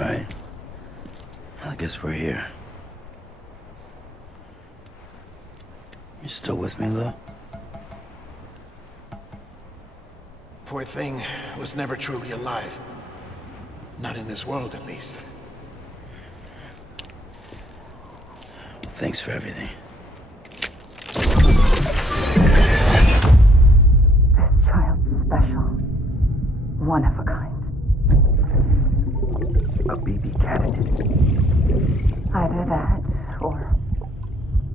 Right. I guess we're here. You still with me, though? Poor thing was never truly alive. Not in this world, at least. Thanks for everything. This child's special. One of a kind. A BB candidate. Either that, or...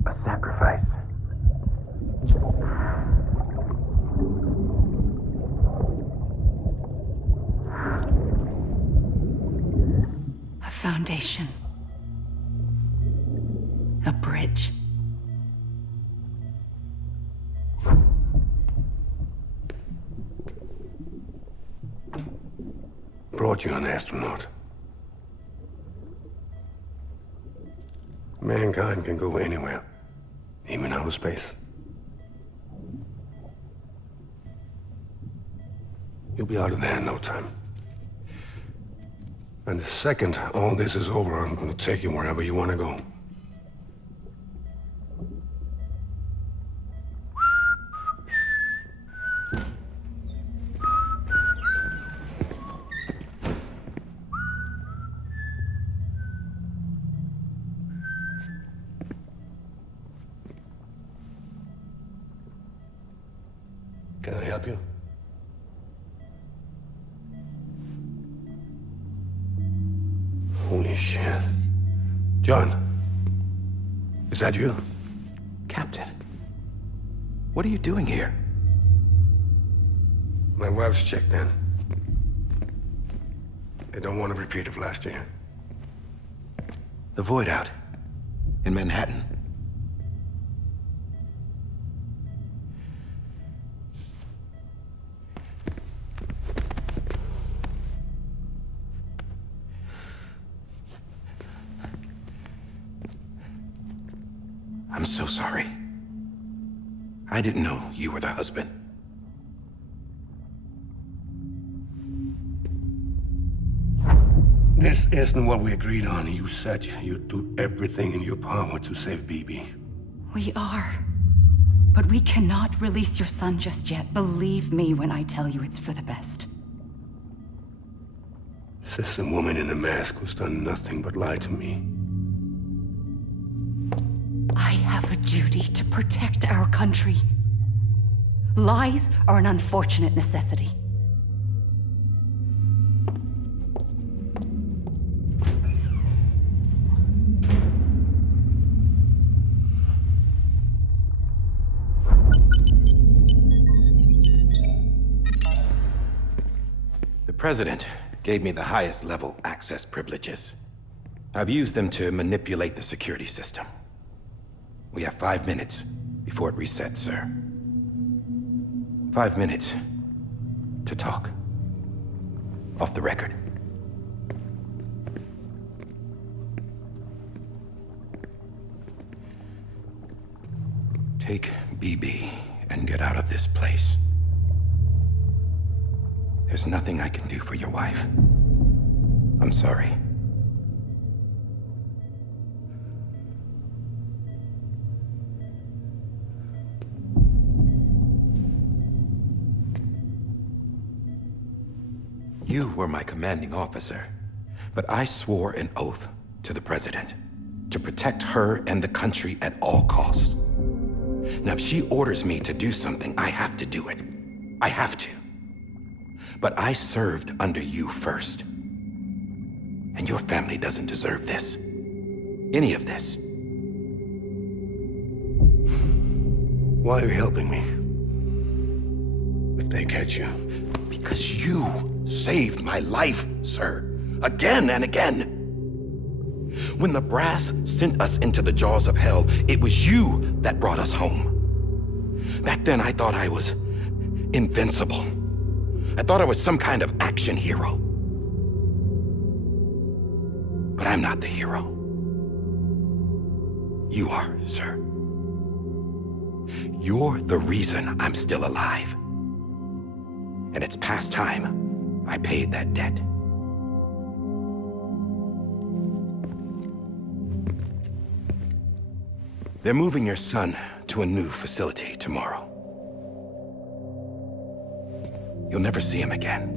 A sacrifice. a foundation. A bridge. Brought you an astronaut. Mankind can go anywhere, even outer space. You'll be out of there in no time. And the second all this is over, I'm gonna take you wherever you wanna go. Can I help you? Holy shit. John, is that you? Captain, what are you doing here? My wife's checked in. They don't want a repeat of last year. The Void Out in Manhattan. I'm so sorry. I didn't know you were the husband. This isn't what we agreed on. You said you'd do everything in your power to save BB. We are. But we cannot release your son just yet. Believe me when I tell you it's for the best. This is a woman in a mask who's done nothing but lie to me. I have a duty to protect our country. Lies are an unfortunate necessity. The President gave me the highest level access privileges. I've used them to manipulate the security system. We have 5 minutes before it resets, sir. 5 minutes to talk. Off the record. Take BB and get out of this place. There's nothing I can do for your wife. I'm sorry. You were my commanding officer, but I swore an oath to the President to protect her and the country at all costs. Now, if she orders me to do something, I have to do it. I have to. But I served under you first. And your family doesn't deserve this. Any of this. Why are you helping me? If they catch you. Because you saved my life, sir. Again and again. When the brass sent us into the jaws of hell, it was you that brought us home. Back then, I thought I was invincible. I thought I was some kind of action hero. But I'm not the hero. You are, sir. You're the reason I'm still alive. And it's past time I paid that debt. They're moving your son to a new facility tomorrow. You'll never see him again.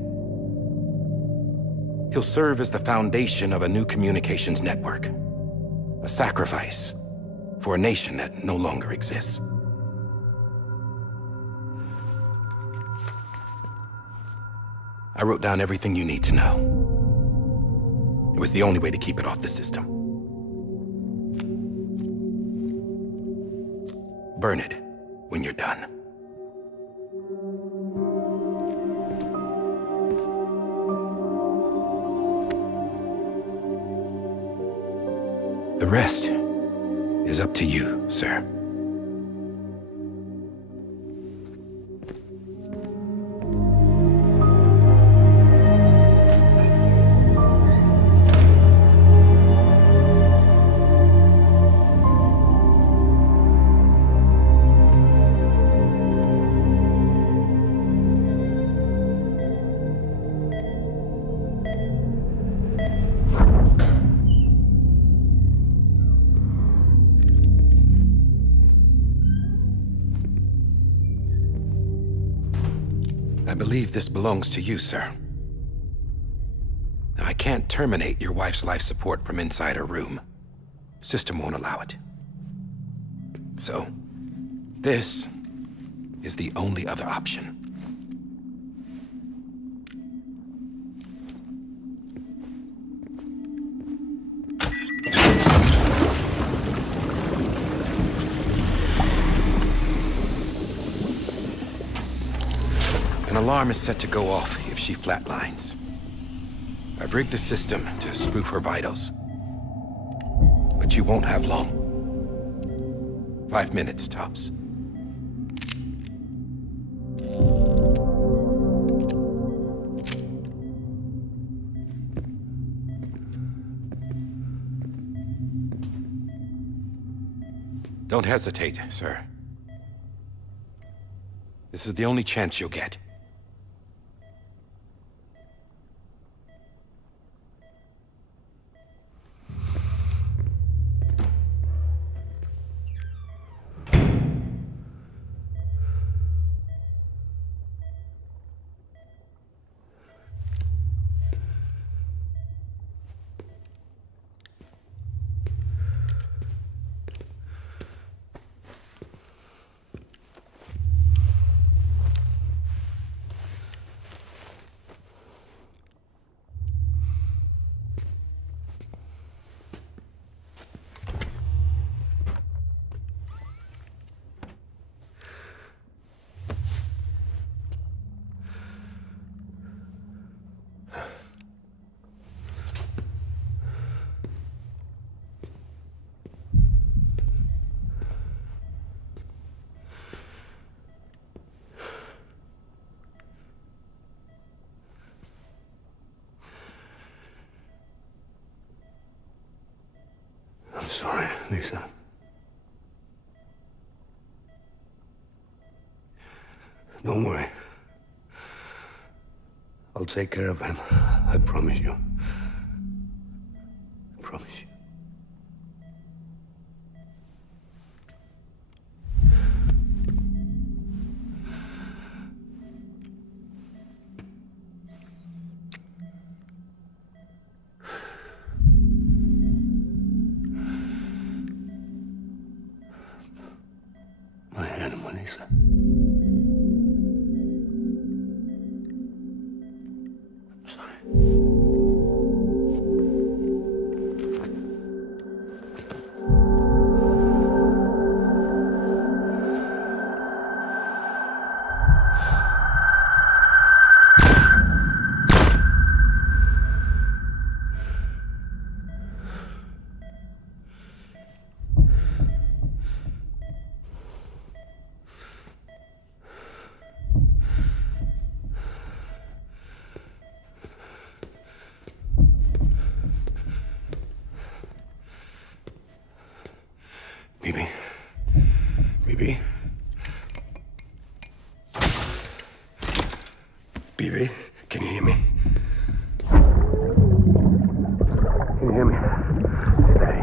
He'll serve as the foundation of a new communications network. A sacrifice for a nation that no longer exists. I wrote down everything you need to know. It was the only way to keep it off the system. Burn it when you're done. The rest is up to you, sir. I believe this belongs to you, sir. Now, I can't terminate your wife's life support from inside her room. System won't allow it. So, this is the only other option. An alarm is set to go off if she flatlines. I've rigged the system to spoof her vitals. But you won't have long. 5 minutes, tops. Don't hesitate, sir. This is the only chance you'll get. I'm sorry, Lisa. Don't worry. I'll take care of him. I promise you. I promise you. My animal, Lisa. I'm sorry. Bibi? Bibi? Bibi, can you hear me? Can you hear me? Steady.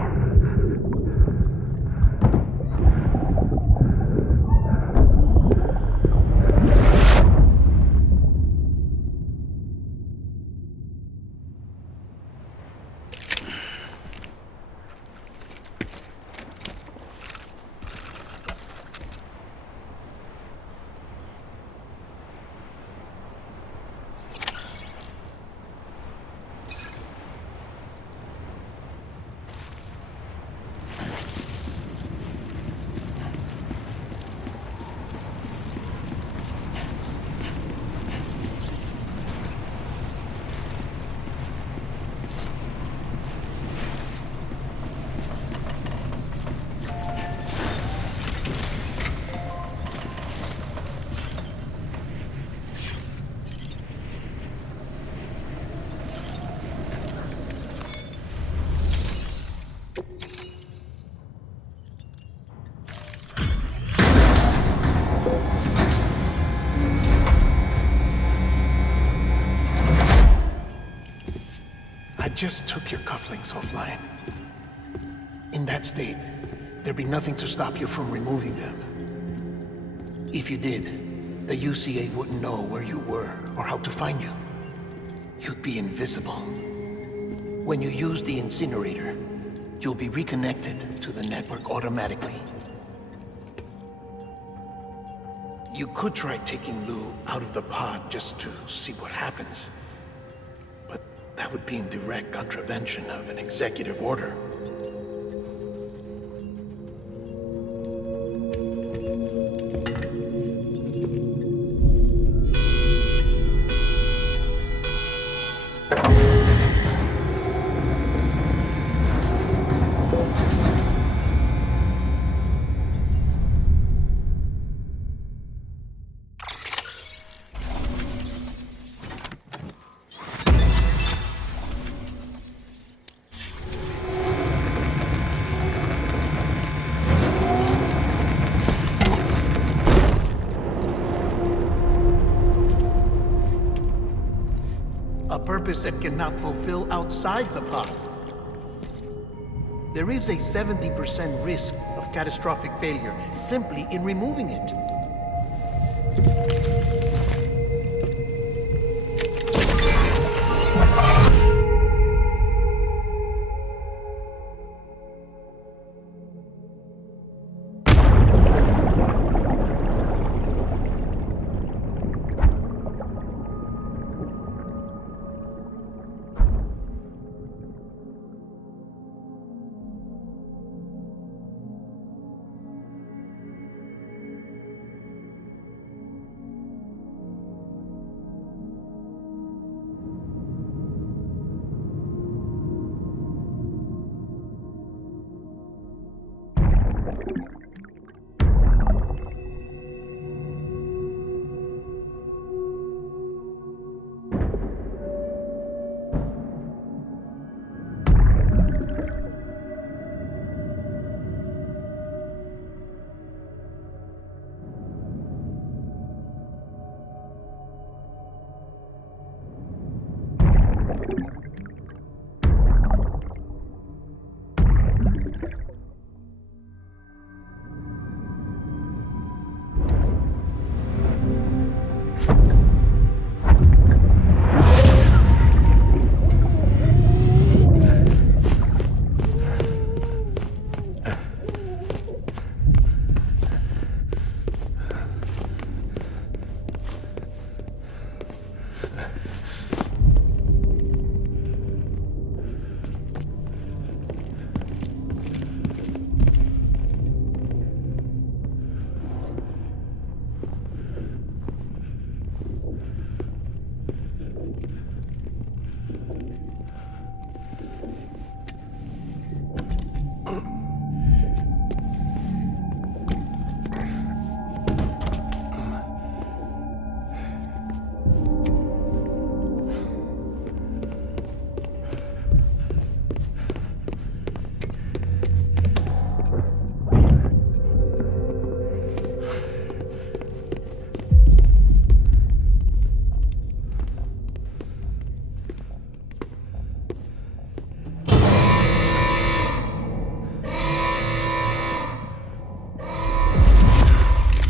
just took your cufflinks offline. In that state, there'd be nothing to stop you from removing them. If you did, the UCA wouldn't know where you were or how to find you. You'd be invisible. When you use the incinerator, you'll be reconnected to the network automatically. You could try taking Lou out of the pod just to see what happens. But that would be in direct contravention of an executive order. A purpose that cannot fulfill outside the pod. There is a 70% risk of catastrophic failure simply in removing it.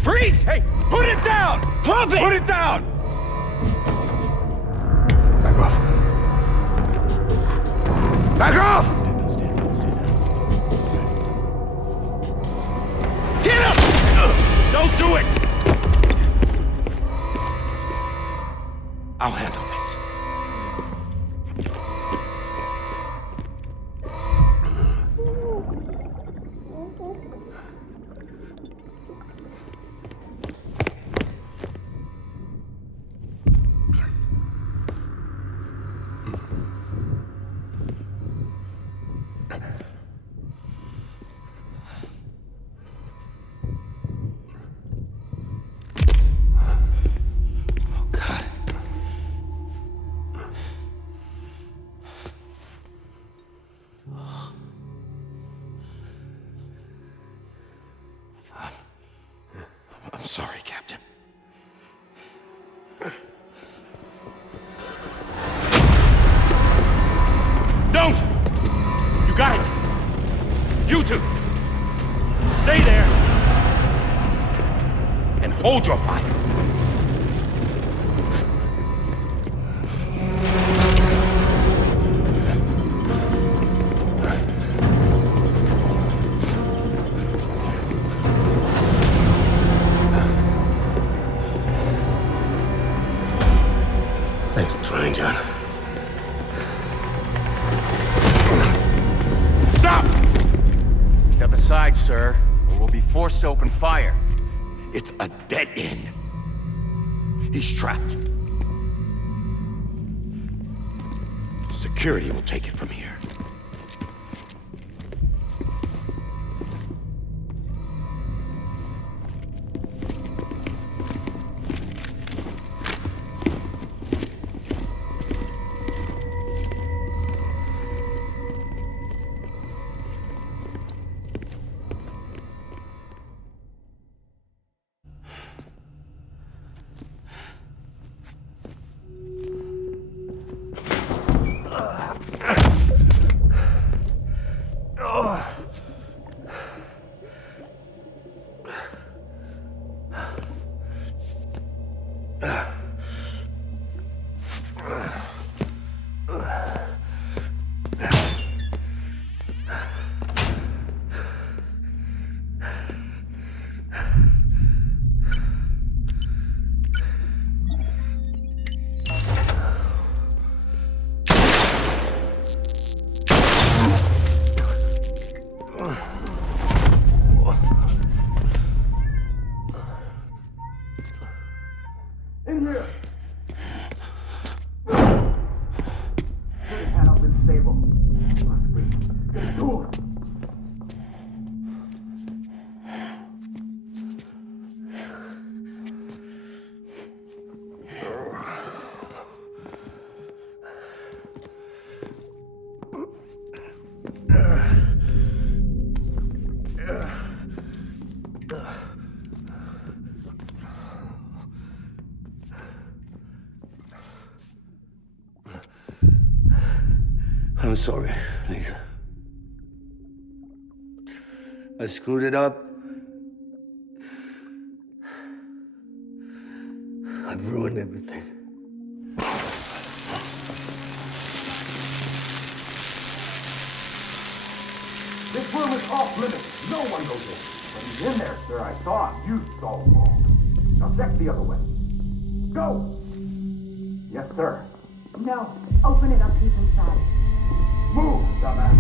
Freeze! Hey, put it down! Drop it! Put it down! Back off. Back off! Get up! Don't do it! I'll handle this. I'm sorry, Captain. got it! You two! Stay there! And hold your fire! Thanks for trying, John. Stop! Step aside, sir, or we'll be forced to open fire. It's a dead end. He's trapped. Security will take it from here. I'm sorry, Lisa. I screwed it up. I've ruined everything. This room is off limits. No one goes in. But he's in there, sir. I saw him. You saw him wrong. Now check the other way. Go! Yes, sir. No. Open it up. He's inside. Move, dumbass.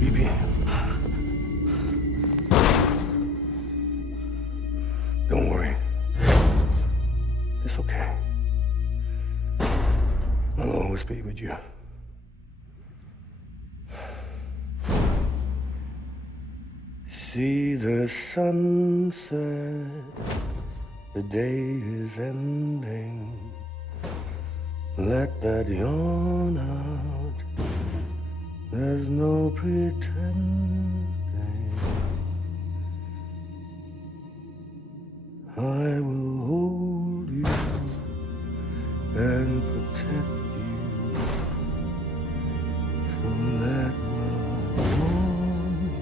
BB. Don't worry. It's okay. I'll always be with you. See the sunset, the day is ending. Let that yawn out, there's no pretending. I will hold you and protect you. So let love warm you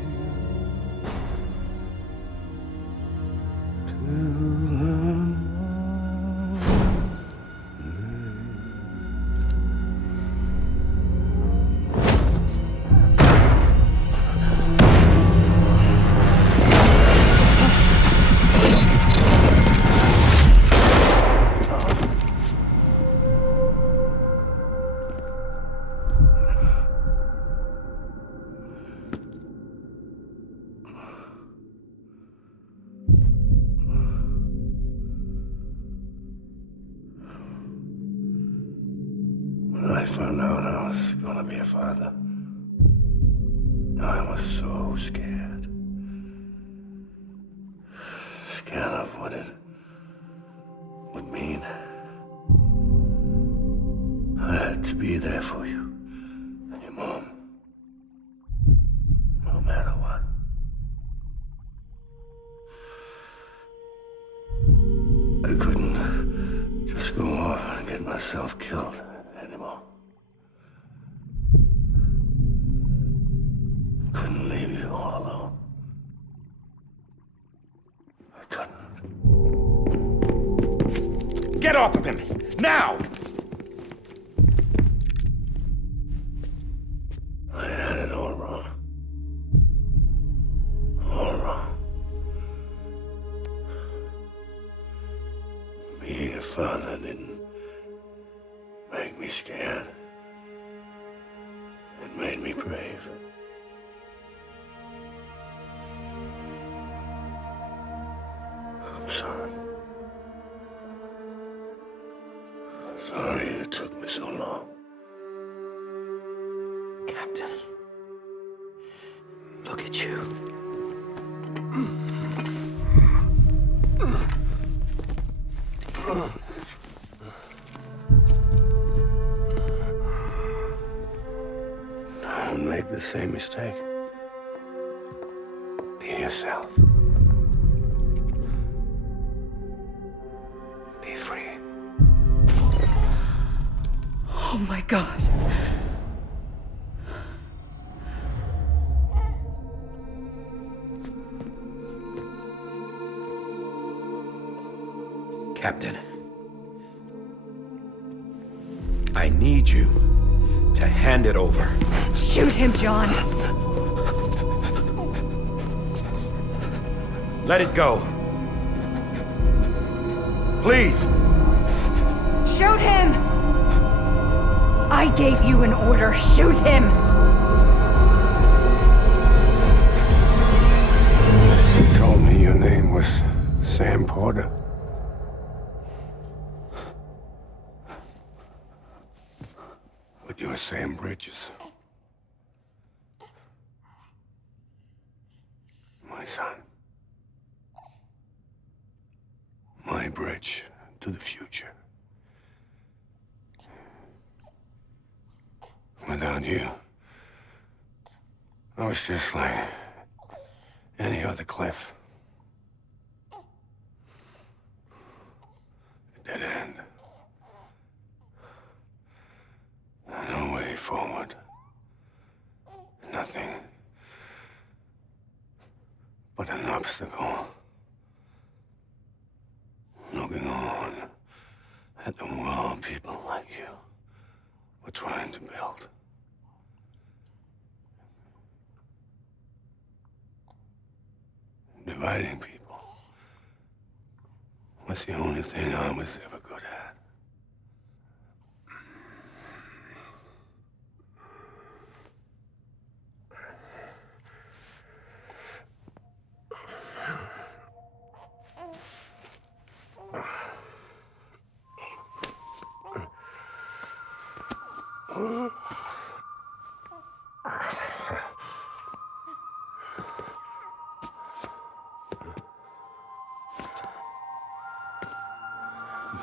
till the morning. When I found out I was gonna be a father, I was so scared. Scared of what it would mean. I had to be there for you and your mom, no matter what. I couldn't just go on get myself killed anymore. Couldn't leave you all alone. I couldn't. Get off of him! Now! I had it all wrong. All wrong. Being a father didn't make me scared. It made me brave. I'm sorry. Sorry it took me so long. Captain, look at you. Don't make the same mistake. Be yourself. Be free. Oh my God. Captain, I need you to hand it over. Shoot him, John. Let it go. Please. Shoot him! I gave you an order. Shoot him! You told me your name was Sam Porter. But you're Sam Bridges. My son. My bridge to the future. Without you, I was just like any other Cliff. A dead end. No way forward. Nothing but an obstacle. Looking on at the world people like you were trying to build. Dividing people was the only thing I was ever good at.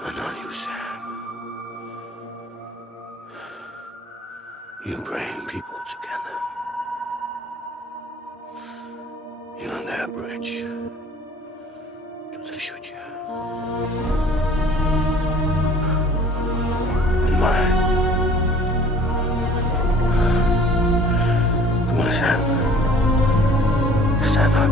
But not you, Sam. You bring people together. You're their bridge to the future. And mine. Come on, Sam. Stand up.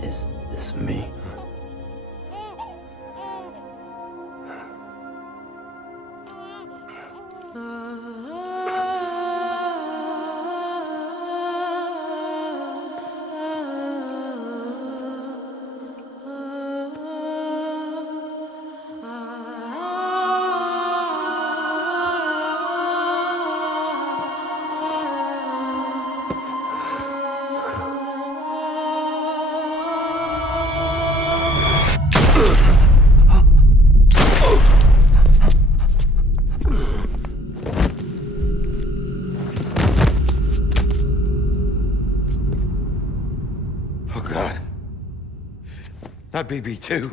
Is this me? Oh, God. Not BB2.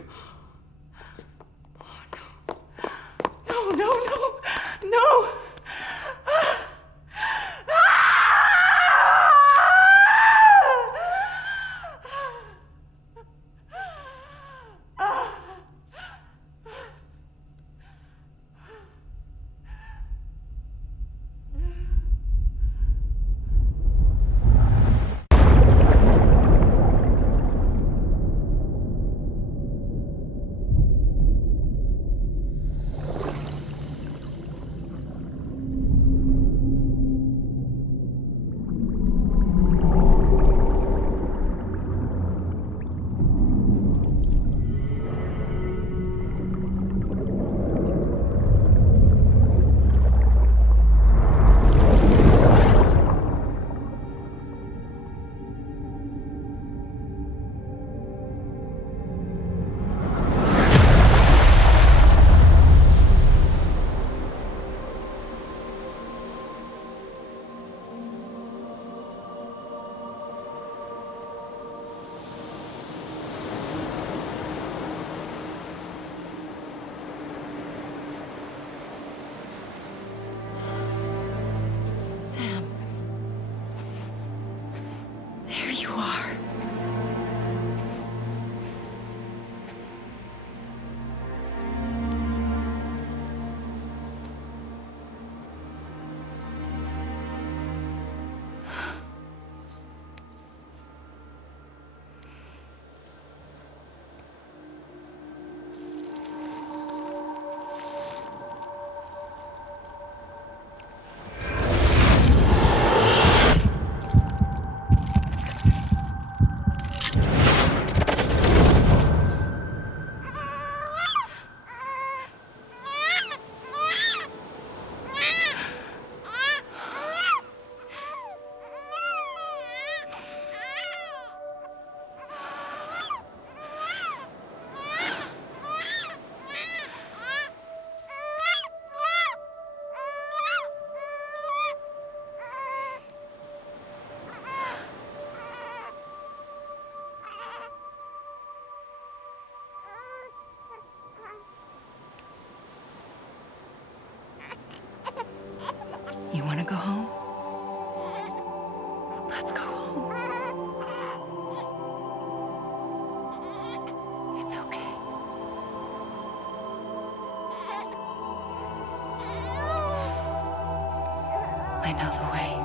know the way.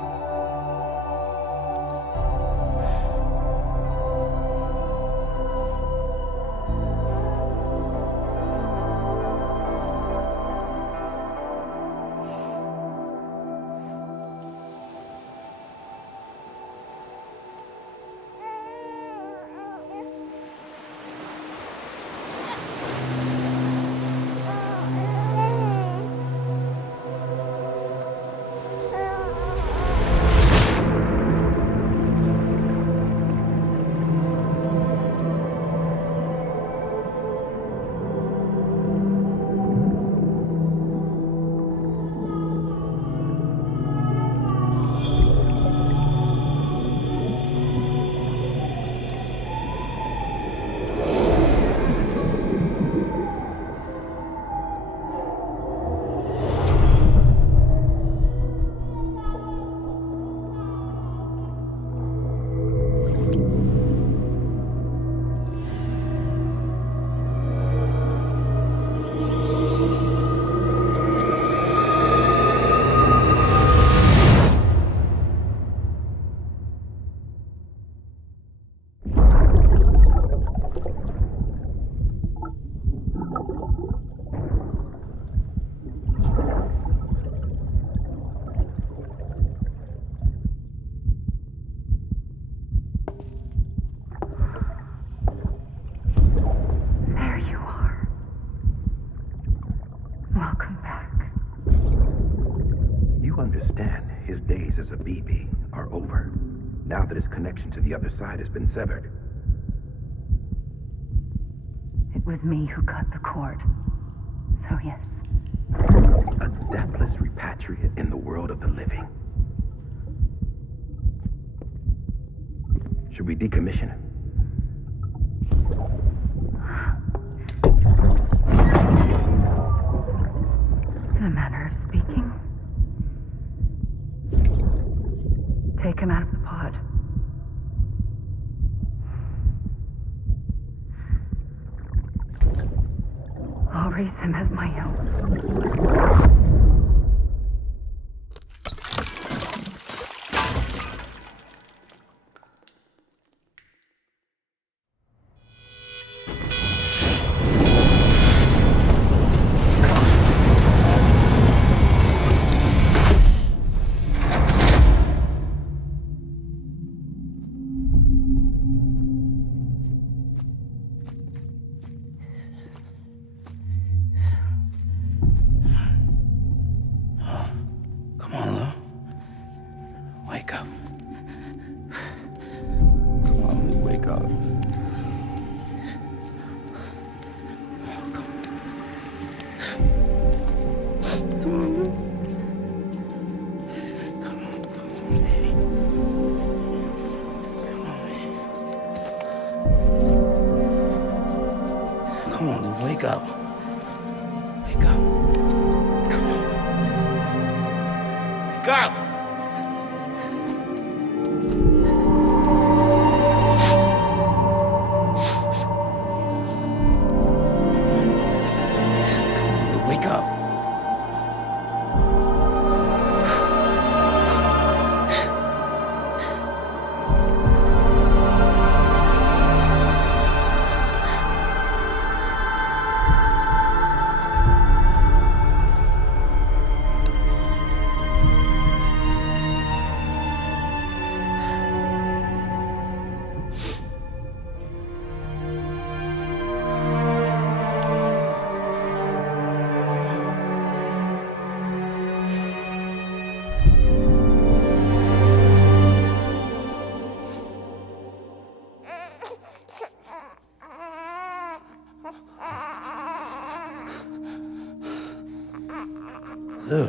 Now that his connection to the other side has been severed. It was me who cut the cord. So yes. A deathless repatriate in the world of the living. Should we decommission him? In a manner of speaking. Take him out of the pod. I'll raise him as my own. Come on, Lou, wake up. Wake up. Come on. Wake up! Wake up. Lou.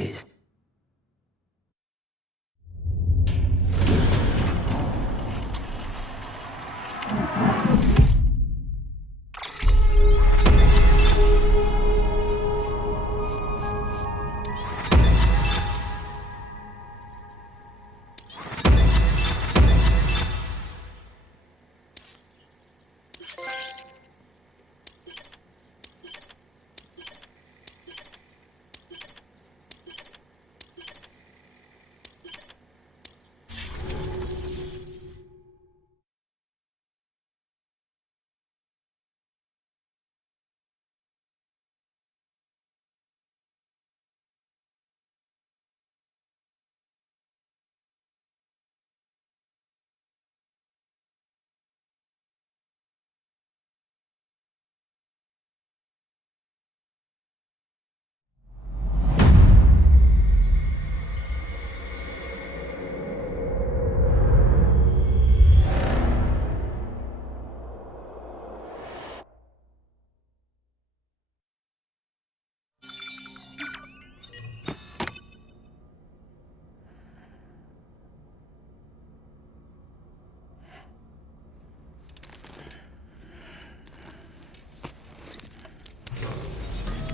ways.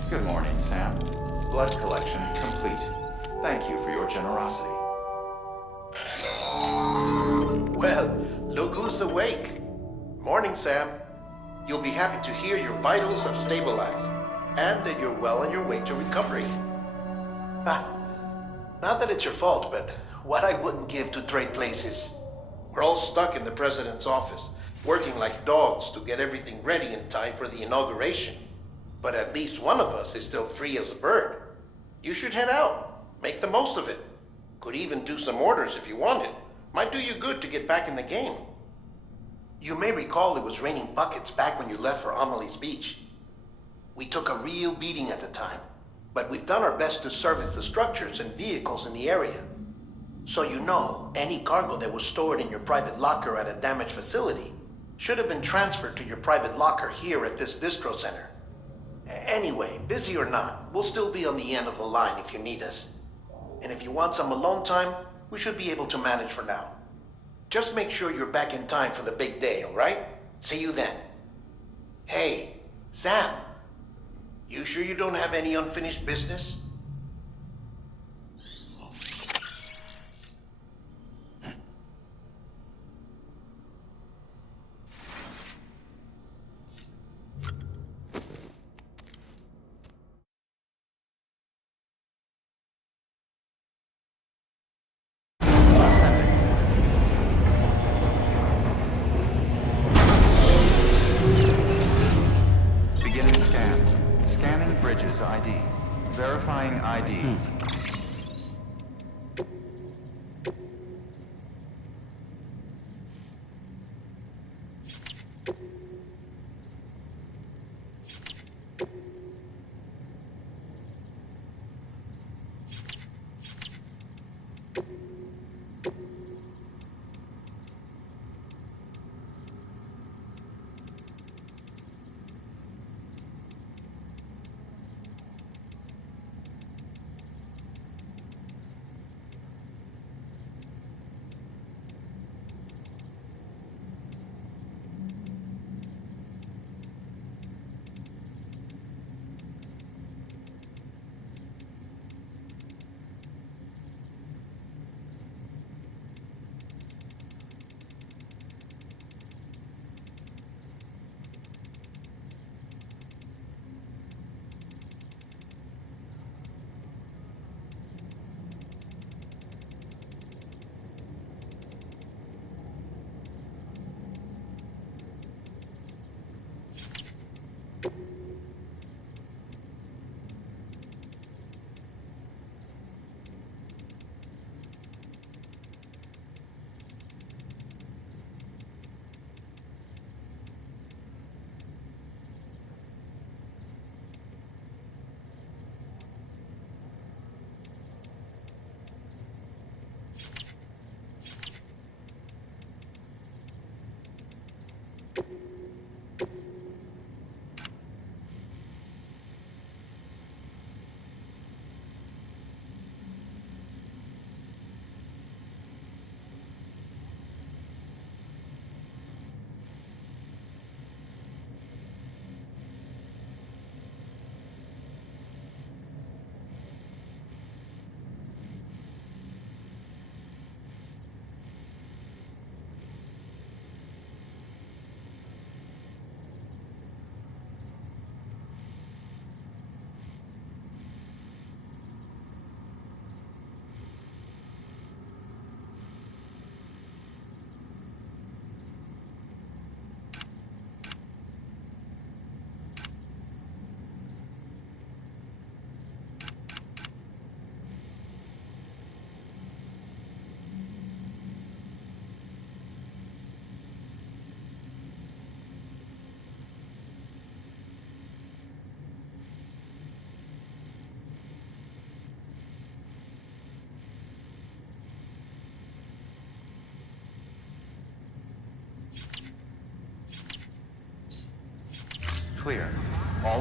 Good morning, Sam. Blood collection complete. Thank you for your generosity. Well, look who's awake. Morning, Sam. You'll be happy to hear your vitals have stabilized, and that you're well on your way to recovery. Not that it's your fault, but what I wouldn't give to trade places. We're all stuck in the president's office, working like dogs to get everything ready in time for the inauguration. But at least one of us is still free as a bird. You should head out. Make the most of it. Could even do some orders if you wanted. Might do you good to get back in the game. You may recall it was raining buckets back when you left for Amelie's Beach. We took a real beating at the time, but we've done our best to service the structures and vehicles in the area. So you know, any cargo that was stored in your private locker at a damaged facility should have been transferred to your private locker here at this distro center. Anyway, busy or not, we'll still be on the end of the line if you need us. And if you want some alone time, we should be able to manage for now. Just make sure you're back in time for the big day, all right? See you then. Hey, Sam, you sure you don't have any unfinished business? Beginning scan. Scanning Bridges ID. Verifying ID.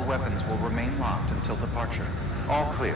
weapons will remain locked until departure. All clear.